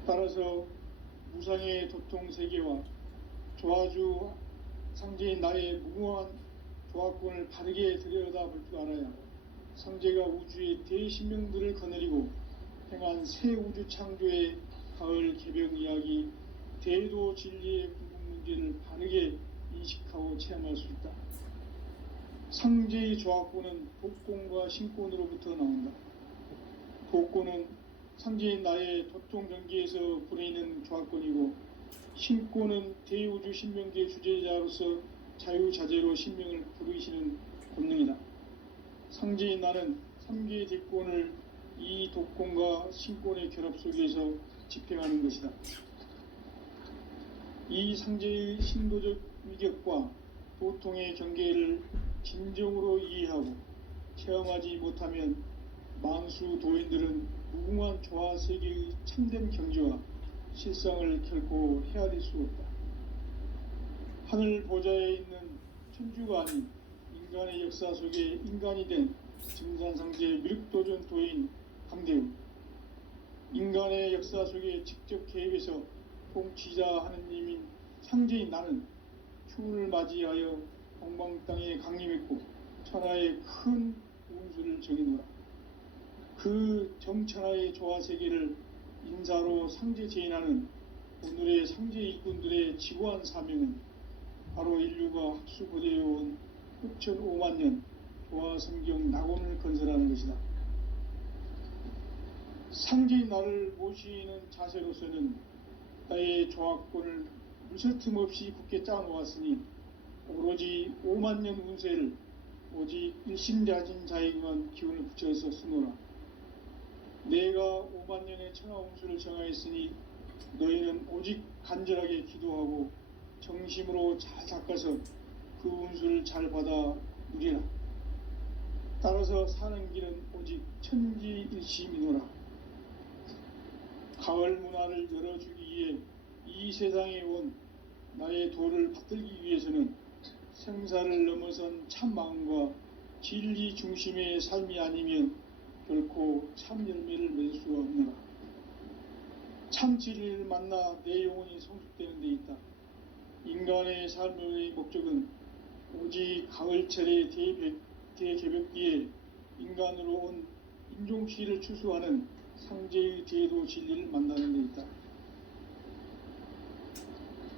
따라서 무상의 도통 세계와 조화주 상제인 나의 무궁한 조화권을 바르게 들여다볼 줄 알아야 상제가 우주의 대신명들을 거느리고 행한 새 우주 창조의 가을 개벽 이야기, 대도 진리의 궁극 문제를 바르게 인식하고 체험할 수 있다. 상제의 조화권은 복권과 신권으로부터 나온다. 복권은 상제인 나의 도통 경계에서 부리는 조화권이고, 신권은 대우주 신명계 주제자로서 자유자재로 신명을 부르시는 권능이다. 상제인 나는 3개의 대권을 이 독권과 신권의 결합 속에서 집행하는 것이다. 이 상제의 신도적 위격과 도통의 경계를 진정으로 이해하고 체험하지 못하면 만수 도인들은 무궁한 조화세계의 참된 경지와 실상을 결코 헤아릴 수 없다. 하늘 보좌에 있는 천주가 아닌 인간의 역사 속에 인간이 된 증산상제 미륵도전 도인 강대우, 인간의 역사 속에 직접 개입해서 통치자 하느님인 상제인 나는 추운을 맞이하여 동방 땅에 강림했고 천하의 큰 운수를 적이노라. 그 정천하의 조화세계를 인사로 상제 제인하는 오늘의 상제 일꾼들의 지고한 사명은 바로 인류가 학수고대해온 후천 5만년 조화성경 낙원을 건설하는 것이다. 상제인 나를 모시는 자세로서는 나의 조화권을 무쇠틈 없이 굳게 짜놓았으니 오로지 5만년 운세를 오직 일심자진 자에게만 기운을 붙여서 쓰노라. 내가 5만년의 천하 운수를 정하였으니 너희는 오직 간절하게 기도하고 정심으로 잘 닦아서 그 운수를 잘 받아 누리라. 따라서 사는 길은 오직 천지일심이노라. 가을 문화를 열어주기 위해 이 세상에 온 나의 도를 받들기 위해서는 생사를 넘어선 참 마음과 진리 중심의 삶이 아니면 결코 참 열매를 맺을 수가 없노라. 참 진리를 만나 내 영혼이 성숙되는 데 있다. 인간의 삶의 목적은 오직 가을철의 대개벽기에 인간으로 온 인종시를 추수하는 상제의 대도 진리를 만나는 데 있다.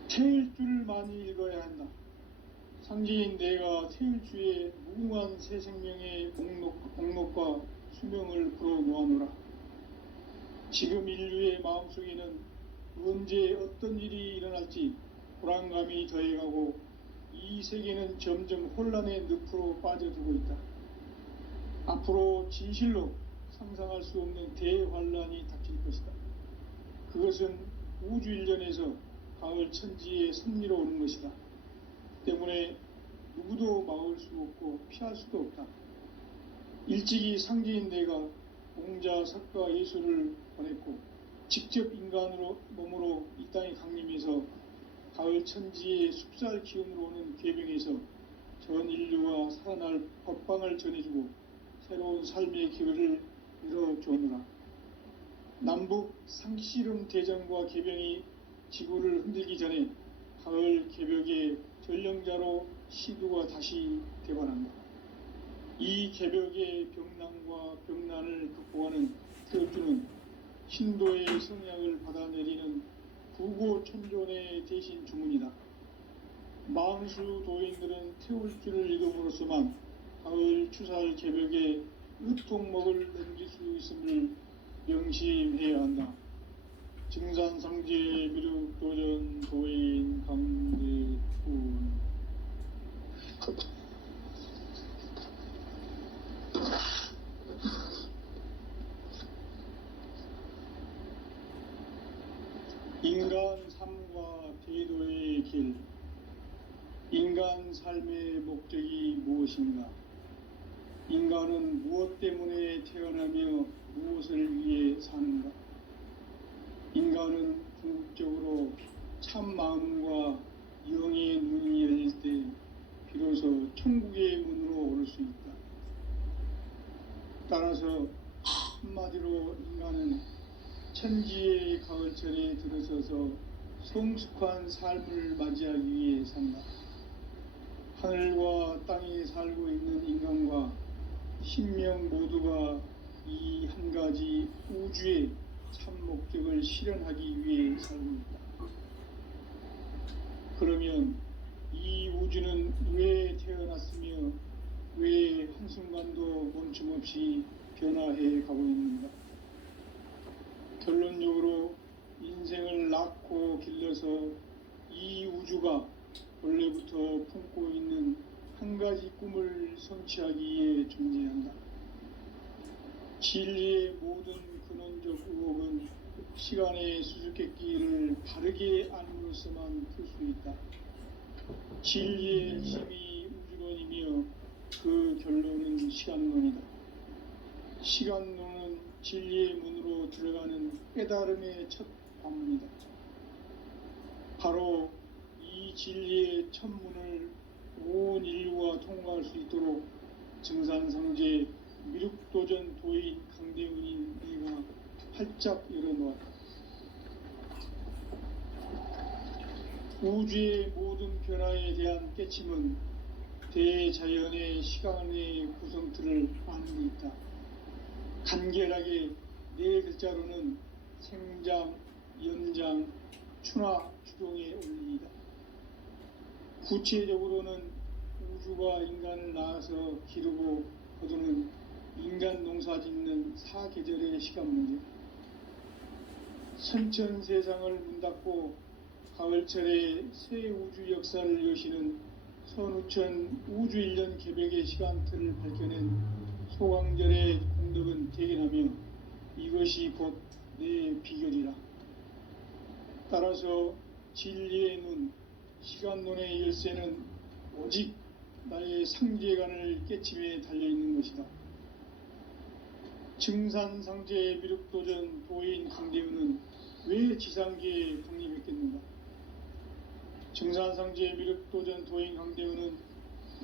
태일주를 많이 읽어야 한다. 상제인 내가 태일주의 무궁한 새 생명의 목록과 수명을 풀어놓아노라. 지금 인류의 마음속에는 언제 어떤 일이 일어날지 불안감이 더해가고 이 세계는 점점 혼란의 늪으로 빠져들고 있다. 앞으로 진실로 상상할 수 없는 대환란이 닥칠 것이다. 그것은 우주 일전에서 가을 천지의 섭리로 오는 것이다. 때문에 누구도 막을 수 없고 피할 수도 없다. 일찍이 상제인 내가 공자, 석가, 예수를 보냈고 직접 인간으로 몸으로 이 땅에 강림해서 가을 천지의 숲살 기운으로 오는 궤병에서 전 인류가 살아날 법방을 전해주고 새로운 삶의 기회를 열어주느라. 남북 상씨름 대전과 개병이 지구를 흔들기 전에 가을 개벽의 전령자로 시두가 다시 대반한다. 이 개벽의 병난과 병난을 극복하는 태울주는 신도의 성약을 받아내리는 구고천존의 대신 주문이다. 만수 도인들은 태울주를 읽음으로써만 가을 추살 개벽에 으통먹을 넘길 수 있음을 명심해야 한다. 증산상제 미륵도전 도인 강대군. 인간 삶과 대도의 길. 인간 삶의 목적이 무엇인가? 인간은 무엇 때문에 태어나며 무엇을 위해 사는가? 인간은 궁극적으로 참 마음과 영의 눈이 열릴 때 비로소 천국의 문으로 오를 수 있다. 따라서 한마디로 인간은 천지의 가을철에 들어서서 성숙한 삶을 맞이하기 위해 산다. 하늘과 땅에 살고 있는 인간과 신명 모두가 이 한 가지 우주의 참 목적을 실현하기 위해 살고 있다. 그러면 이 우주는 왜 태어났으며 왜 한순간도 멈춤없이 변화해 가고 있는가? 결론적으로 인생을 낳고 길러서 이 우주가 원래부터 품고 있는 한 가지 꿈을 성취하기 위해 존재한다. 진리의 모든 근원적 의혹은 시간의 수수께끼를 바르게 안으로서만 풀 수 있다. 진리의 핵심이 우주론이며 그 결론은 시간론이다. 시간론은 진리의 문으로 들어가는 깨달음의 첫 관문이다. 바로 이 진리의 첫 문을 온 인류가 통과할 수 있도록 증산상제 미륵도전 도인 강대훈인 내가 활짝 열어놓았다. 우주의 모든 변화에 대한 깨침은 대자연의 시간의 구성틀을 아는 데 있다. 간결하게 네 글자로는 생장, 연장, 추나 추동의 원리이다. 구체적으로는 우주가 인간을 낳아서 기르고 거두는 인간 농사 짓는 사계절의 시간 문제. 선천 세상을 문 닫고 가을철에 새 우주 역사를 여시는 선우천 우주 1년 개벽의 시간틀을 밝혀낸 소강절의 공덕은 대견하며 이것이 곧 내 비결이라. 따라서 진리의 눈, 시간론의 열쇠는 오직 나의 상제관을 깨침에 달려있는 것이다. 증산상제 미륵도전 도인 강대훈은 왜 지상계에 강림했겠는가? 증산상제 미륵도전 도인 강대훈은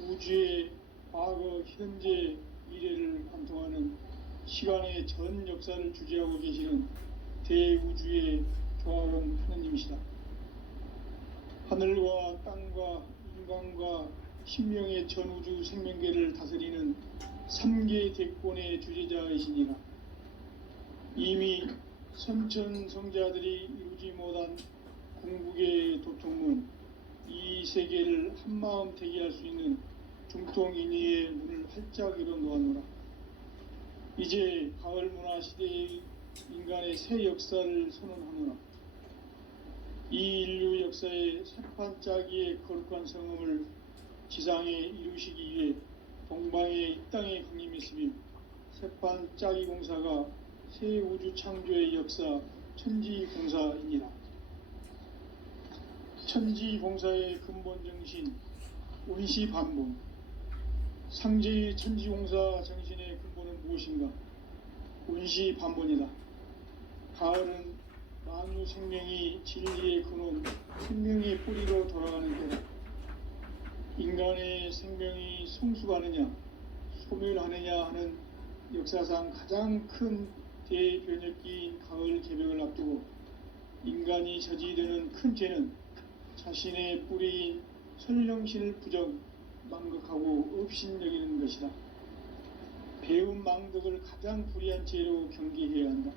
우주의 과거, 현재, 미래를 관통하는 시간의 전 역사를 주재하고 계시는 대우주의 조화원 하느님이시다. 하늘과 땅과 인간과 신명의 전우주 생명계를 다스리는 3계 대권의 주재자이시니라. 이미 선천 성자들이 이루지 못한 궁극의 도통문, 이 세계를 한마음 대기할 수 있는 중통인의의 문을 활짝 열어놓았노라. 이제 가을 문화 시대의 인간의 새 역사를 선언하노라. 이 인류 역사의 새판 짜기의 거룩한 성음을 지상에 이루시기 위해 동방의 이 땅에 강림했으며 새판 짜기 공사가 새 우주 창조의 역사 천지공사이니라. 천지공사의 근본 정신 운시반복. 상제의 천지공사 정신의 근본은 무엇인가? 운시반복이다. 가을은 만유 생명이 진리의 근원, 생명의 뿌리로 돌아가는 때다. 인간의 생명이 성숙하느냐 소멸하느냐 하는 역사상 가장 큰 대변혁기인 가을 개벽을 앞두고 인간이 저지르는 큰 죄는 자신의 뿌리인 설령신을 부정 망각하고 업신여기는 것이다. 배움 망덕을 가장 불의한 죄로 경계해야 한다.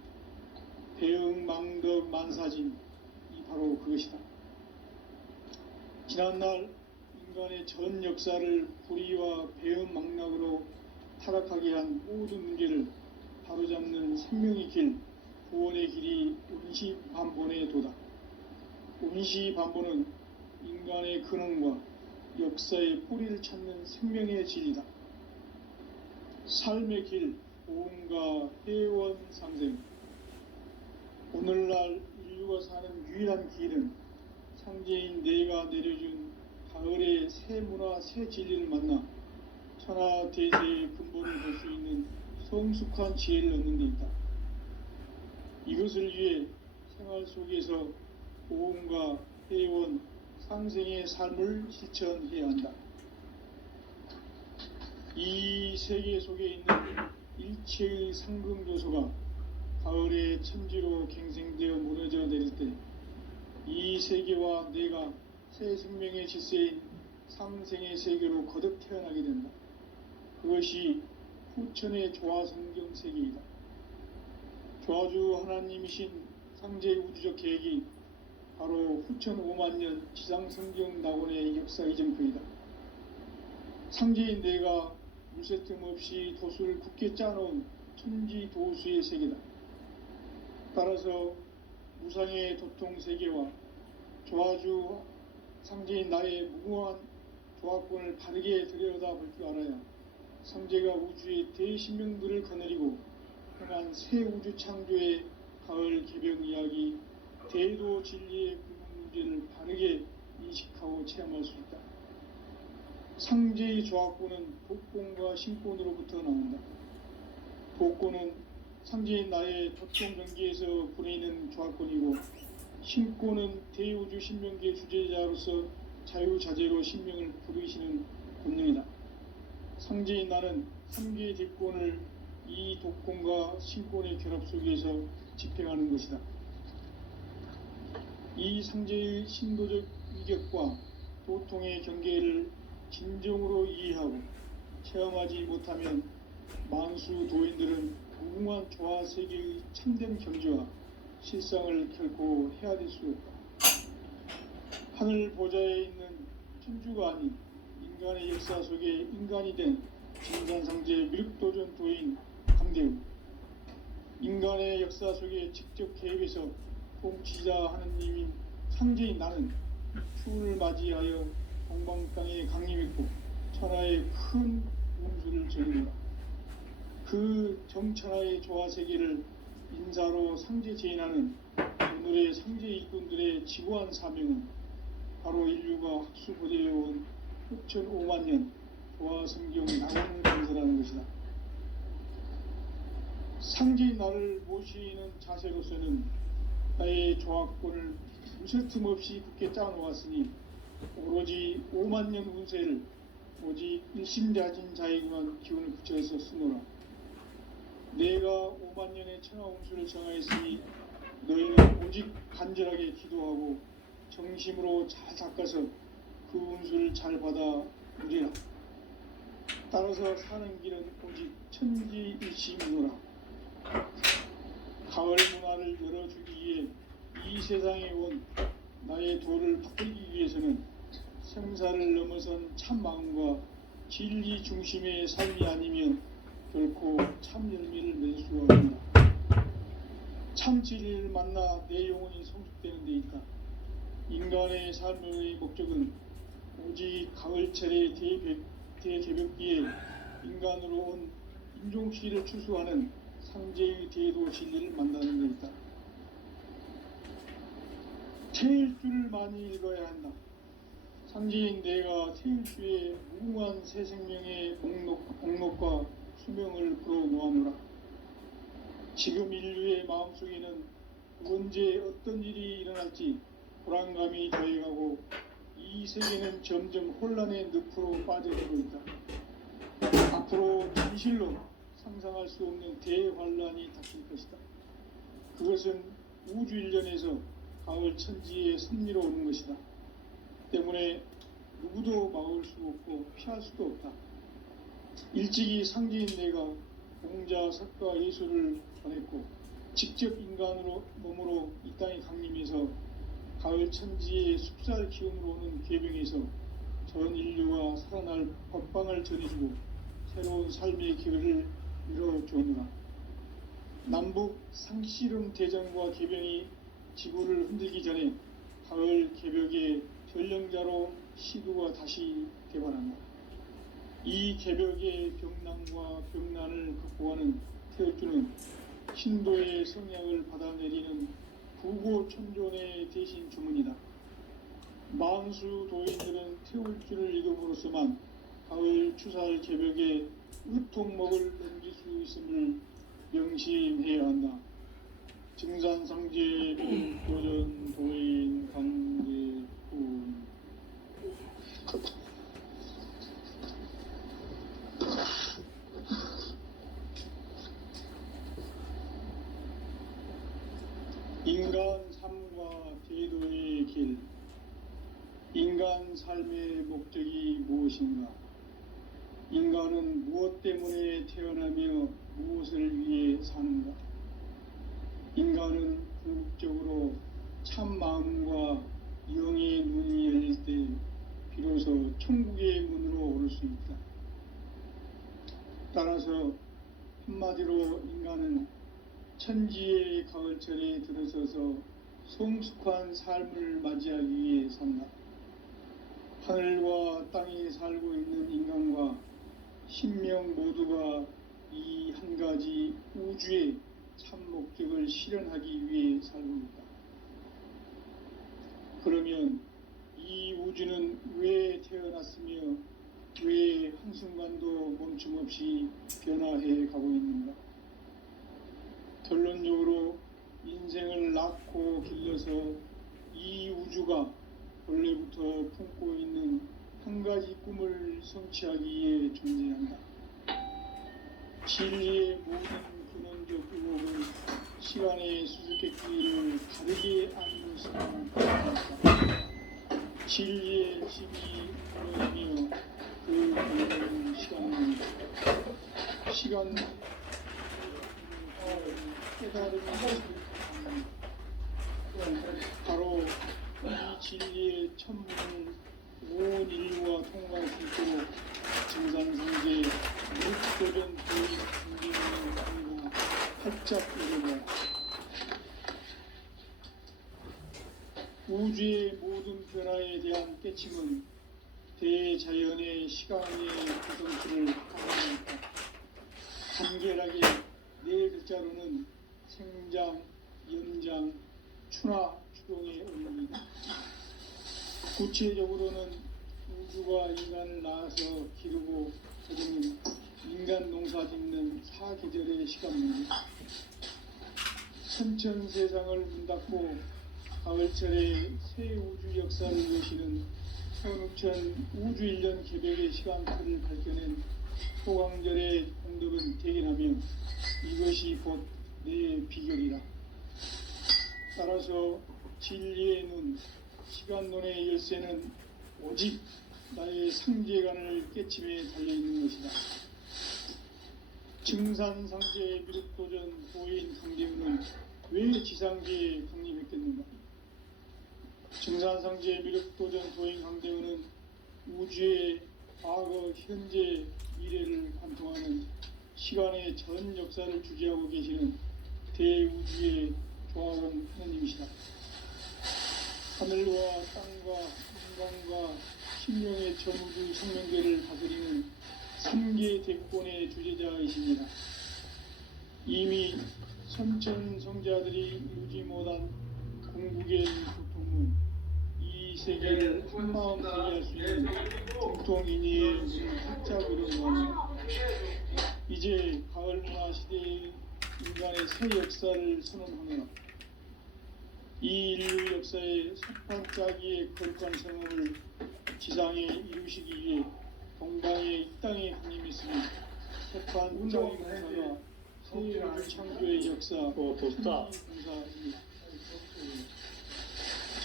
배움 망덕 만사진이 바로 그것이다. 지난날 인간의 전 역사를 불의와 배움 망락으로 타락하게 한 모든 문제를 바로잡는 생명의 길, 구원의 길이 운시반본의 도다. 운시반본은 인간의 근원과 역사의 뿌리를 찾는 생명의 진리다. 삶의 길, 보험과 회원 상생. 오늘날 인류가 사는 유일한 길은 상제인 내가 내려준 가을의 새 문화, 새 진리를 만나 천하대세의 근본을 볼 수 있는 성숙한 지혜를 얻는 데 있다. 이것을 위해 생활 속에서 보험과 회원, 상생의 삶을 실천해야 한다. 이 세계 속에 있는 일체의 상금 요소가 가을의 천지로 갱생되어 무너져 내릴 때 이 세계와 내가 새 생명의 질서인 상생의 세계로 거듭 태어나게 된다. 그것이 후천의 조화성경 세계이다. 조화주 하나님이신 상제의 우주적 계획이 바로 후천 5만년 지상성경 낙원의 역사 이정표이다. 상제인 내가 물새 틈 없이 도수를 굳게 짜놓은 천지 도수의 세계다. 따라서 무상의 도통 세계와 조화주 상제인 나의 무궁한 조화권을 바르게 들여다볼 줄 알아야 상제가 우주의 대신명들을 거느리고 행한 새 우주 창조의 가을 개벽 이야기, 대도 진리의 근본 문제를 바르게 인식하고 체험할 수 있다. 상제의 조화권은 복권과 신권으로부터 나온다. 복권은 상제인 나의 도통 경계에서 보내는 조화권이고, 신권은 대우주 신명기의 주제자로서 자유자재로 신명을 부르시는 본능이다. 상제인 나는 3개의 대권을 이 독권과 신권의 결합 속에서 집행하는 것이다. 이 상제의 신도적 위격과 도통의 경계를 진정으로 이해하고 체험하지 못하면 만수 도인들은 무궁한 조화 세계의 참된 경지와 실상을 결코 헤아릴 수 없다. 하늘 보좌에 있는 천주가 아닌 인간의 역사 속에 인간이 된 진산상제 미륵도전 도인 강대우, 인간의 역사 속에 직접 개입해서 통치자 하느님인 상제인 나는 추운을 맞이하여 동방 땅에 강림했고 천하의 큰 운수를 전이노라. 그 정천하의 조화세계를 인사로 상제 제인하는 오늘의 상제 일꾼들의 지고한 사명은 바로 인류가 학수고대해온 6,500년 조화성경 낙원을 건설하는 것이다. 상제인 나를 모시는 자세로서는 나의 조화권을 무쇠틈 없이 굳게 짜놓았으니 오로지 5만년 운세를 오직 일심자진 자에게만 기운을 붙여서 쓰노라. 내가 5만년의 천하 운수를 정하였으니 너희는 오직 간절하게 기도하고 정심으로 잘 닦아서 그 운수를 잘 받아 누리라. 따라서 사는 길은 오직 천지일심이노라. 가을 문화를 열어주기 위해 이 세상에 온 나의 도를 바꾸기 위해서는 생사를 넘어선 참 마음과 진리 중심의 삶이 아니면 결코 참 열매를 맺을 수가 없다. 참 진리를 만나 내 영혼이 성숙되는 데 있다. 인간의 삶의 목적은 오직 가을철의 대개벽기에 인간으로 온 인종시를 추수하는 상제의 대도 진리를 만나는 데 있다. 태일주를 많이 읽어야 한다. 상제인 내가 태일주의 무궁한 새 생명의 목록과 수명을 불어놓아노라. 지금 인류의 마음속에는 언제 어떤 일이 일어날지 불안감이 더해가고 이 세계는 점점 혼란의 늪으로 빠져들고 있다. 앞으로 진실로 상상할 수 없는 대환란이 닥칠 것이다. 그것은 우주 일련에서 가을 천지의 섭리로 오는 것이다. 때문에 누구도 막을 수 없고 피할 수도 없다. 일찍이 상제인 내가 공자, 석가, 예술을 전했고 직접 인간으로 몸으로 이 땅에 강림해서 가을 천지의 숲살 기운으로 오는 계병에서 전 인류가 살아날 법방을 전해주고 새로운 삶의 기회를 이뤄주느라. 남북 상씨름 대전과 계병이 지구를 흔들기 전에 가을 개벽의 전령자로 시두가 다시 개발한다. 이 개벽의 병난과 병난을 극복하는 태울주는 신도의 성약을 받아내리는 부고천존의 대신 주문이다. 만수 도인들은 태울주를 읽음으로써만 가을 추살 개벽의 의통목을 넘길 수 있음을 명심해야 한다. 증산상제 도전 도인 강대훈. 인간 삶과 제도의 길. 인간 삶의 목적이 무엇인가? 인간은 무엇 때문에 태어나며 무엇을 위해 사는가? 인간은 궁극적으로 참 마음과 영의 눈이 열릴 때 비로소 천국의 문으로 오를 수 있다. 따라서 한마디로 인간은 천지의 가을철에 들어서서 성숙한 삶을 맞이하기 위해 산다. 하늘과 땅에 살고 있는 인간과 신명 모두가 이 한 가지 우주의 참 목적을 실현하기 위해 살고 있다. 그러면 이 우주는 왜 태어났으며 왜 한순간도 멈춤없이 변화해 가고 있는가? 결론적으로 인생을 낳고 길러서 이 우주가 원래부터 품고 있는 한 가지 꿈을 성취하기 위해 존재한다. 진리의 모든 근원적 의혹은 시간의 수수께끼를 다르게 안는 수만 있다. 진리의 집이 무너지며 그 근원은 시간은 시간 깨달음이 바로 이 진리의 천문을 온 인류가 통과할 수 있도록 증산상제 육도전 도의 중개를 하고 활짝 열어라. 우주의 모든 변화에 대한 깨침은 대자연의 시간의 구성치를 가져간다. 간결하게 네 글자로는 생장, 연장, 추나 추동의 원리이다. 구체적으로는 우주가 인간을 낳아서 기르고 거두는 인간 농사 짓는 사계절의 시간문이 천천세상을 문닫고 가을철에 새 우주 역사를 여시는 선우천 우주일년 개벽의 시간표를 밝혀낸 소강절의 공덕은 대견하며 이것이 곧 내 비결이라. 따라서 진리의 눈, 시간론의 열쇠는 오직 나의 상제관을 깨침에 달려있는 것이다. 증산상제 미륵도전 도인 강대훈은 왜 지상계에 강림했겠는가? 증산상제 미륵도전 도인 강대훈은 우주의 과거, 현재, 미래를 관통하는 시간의 전 역사를 주재하고 계시는 대우주의 조화원 하느님이시다. 하늘과 땅과 인간과 신령의 전우주 성명계를 다스리는 3계 대권의 주제자이십니다. 이미 선천성자들이 이루지 못한 궁극의 교통문, 이 세계를 한마음 대리할 수 있는 정통인의의 문을 활짝 열어놓으며 이제 가을문화 시대의 인간의 새 역사를 선언하며 이 인류 역사의 석판짜기의 거룩한 성음을 지상에 이루시기 위해 동방의 이 땅에 강림했으니 석판짜기 공사가 세우주 창조의 역사 덥다. 천지봉사입니다.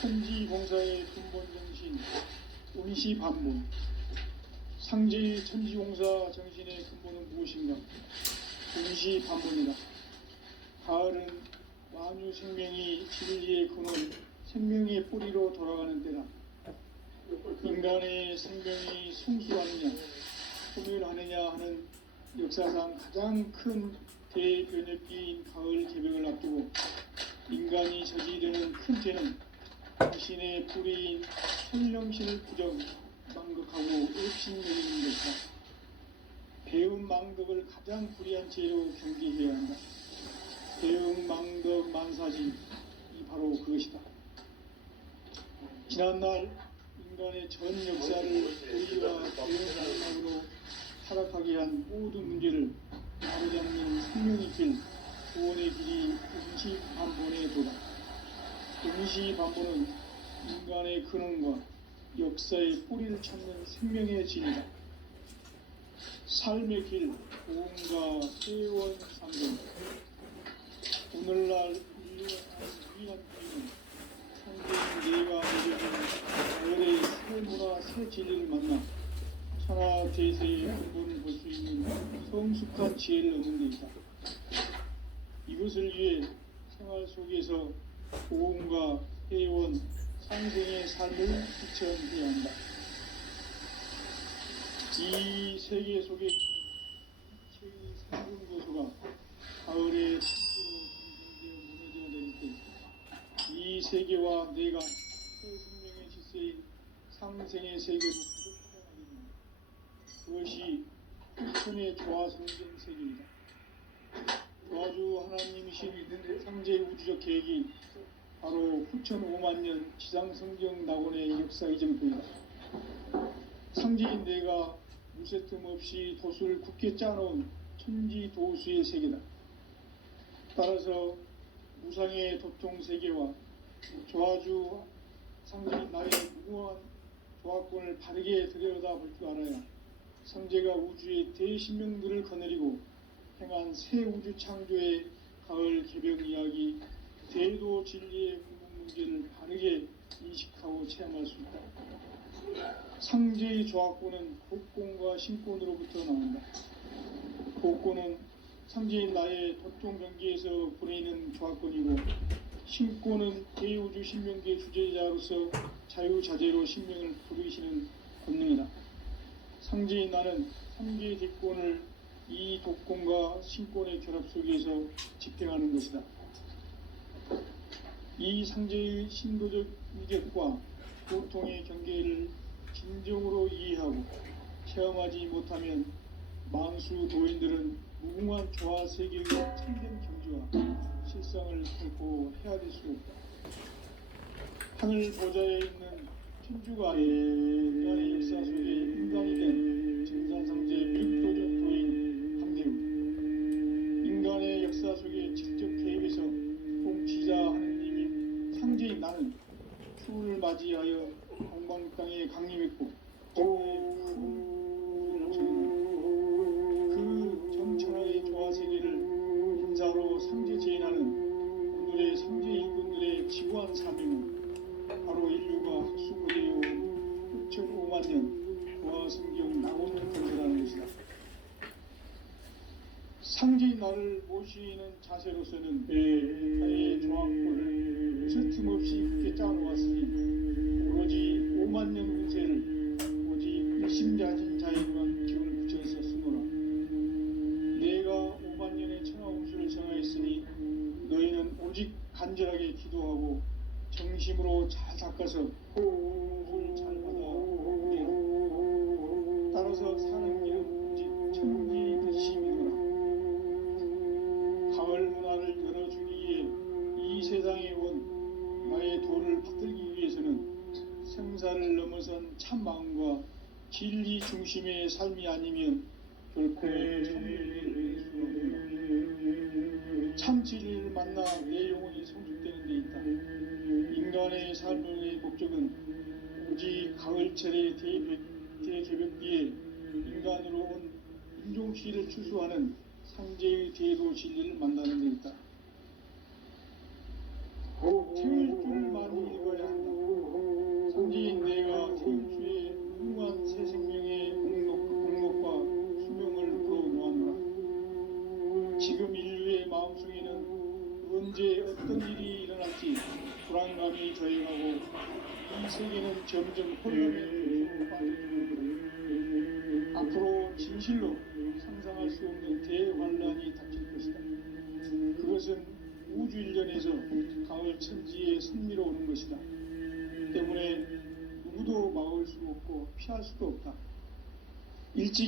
천지봉사의 근본 정신 운시반문. 상제의 천지봉사 정신의 근본은 무엇인가? 운시반문이다. 가을은 만유 생명이 진리의 근원, 생명의 뿌리로 돌아가는 때다. 인간의 생명이 성수하느냐, 소멸하느냐 하는 역사상 가장 큰 대변혁기인 가을 개벽을 앞두고 인간이 저지르는 큰 죄는 자신의 뿌리인 천령신을 부정, 망극하고 읍신여기는 것이다. 배움 망덕을 가장 불의한 죄로 경계해야 한다. 배움 망덕 만사지 이 바로 그것이다. 지난날 인간의 전 역사를 우리와 배움 망덕으로 타락하게 한 모든 문제를 바로잡는 생명의 길, 구원의 길이 운시반본의 도다. 운시반본은 인간의 근원과 역사의 뿌리를 찾는 생명의 진리다. 삶의 길, 고음과 회원 상경. 오늘날 인류가 사는 유일한 길은 상대인 내가 내려진 가을의 새 문화, 새 진리를 만나 천하 대세의 근본을 볼 수 있는 성숙한 지혜를 얻는 데 있다. 이것을 위해 생활 속에서 고음과 회원, 상생의 삶을 실천해야 한다. 이 세계 속에 있는 최의 상승 고소가 가을에 천지로 경쟁되어 무너져 내릴 때 이 세계와 내가 새 생명의 질서인 상생의 세계로 부족하게 됩니다. 그것이 후천의 조화성경 세계이다. 조화주 하나님이신 상제 우주적 계획이 바로 후천 5만 년 지상성경 낙원의 역사 이정표이다. 상제인 내가 무쇠 틈 없이 도수를 굳게 짜놓은 천지도수의 세계다. 따라서 무상의 도통 세계와 조화주 상제인 나의 무궁한 조화권을 바르게 들여다볼 줄 알아야 상제가 우주의 대신명들을 거느리고 행한 새 우주 창조의 가을 개벽 이야기, 대도 진리의 궁극 문제를 바르게 인식하고 체험할 수 있다. 상제의 조합권은 복권과 신권으로부터 나온다. 복권은 상제인 나의 도통 경계에서 보내는 조합권이고, 신권은 대우주 신명계 주제자로서 자유자재로 신명을 부르시는 권능이다. 상제인 나는 3개의 대권을 이 독권과 신권의 결합 속에서 집행하는 것이다. 이 상제의 신도적 위력과 고통의 경계를 진정으로 이해하고 체험하지 못하면 만수 도인들은 무궁한 조화 세계의 참된 경지와 실상을 결코 헤아릴 수 없다. 하늘 보좌에 있는 천주가 인간의 역사 속에 인간이 된 정산상제 육도적 도인 함대우, 인간의 역사 속에 직접 개입해서 통치자 하느님인 상제인 나는 추운을 맞이하여 동방 땅에 강림했고 그 정천하의 조화 세계를 인사로 상제 제인하는 오늘의 상제 인군들의 지구한 사명은 바로 인류가 수고되어 온 6,5만 년 조화 성경 낙원을 건설하는 것이다. 상제인 나를 모시는 자세로서는 나의 조합권을 무쇠 틈 없이 굳게 짜놓았으니 오로지 5만 년 운세를 오직 일심자진 자에게만 기운을 붙여서 쓰노라. 내가 5만 년의 천하 운수를 정하였으니 너희는 오직 간절하게 기도하고 정심으로 잘 닦아서 복을 잘 받아 오리라. 따라서 사는 길은 오직 천지듯이미노라. 가을 문화를 열어주기 위해 이 세상에 온 나의 도를 받들기 위해서는 생사를 넘어선 참 마음과 진리 중심의 삶이 아니면 결코 참을 수 없다. 참 진리를 만나 내 영혼이 성숙되는 데 있다. 인간의 삶의 목적은 오직 가을철의 대개벽기에 인간으로 온 인종시를 추수하는 상제의 대도 진리를 만나는 데 있다. 태울 줄 많이 읽어야 한다. 상제인 내가 태울주의 훌륭한 새 생명의 공로과 수명을 불어놓았노라. 지금 인류의 마음속에는 언제 어떤 일이 일어날지 불안감이 저해가고 이 세계는 점점 혼란의 늪으로 빠져들고 앞으로 진실로 상상할 수 없는 대환란이 닥칠 것이다. 그것은 우주 일련에서 가을 천지에 승리로 오는 것이다. 때문에 누구도 막을 수 없고 피할 수도 없다. 일찍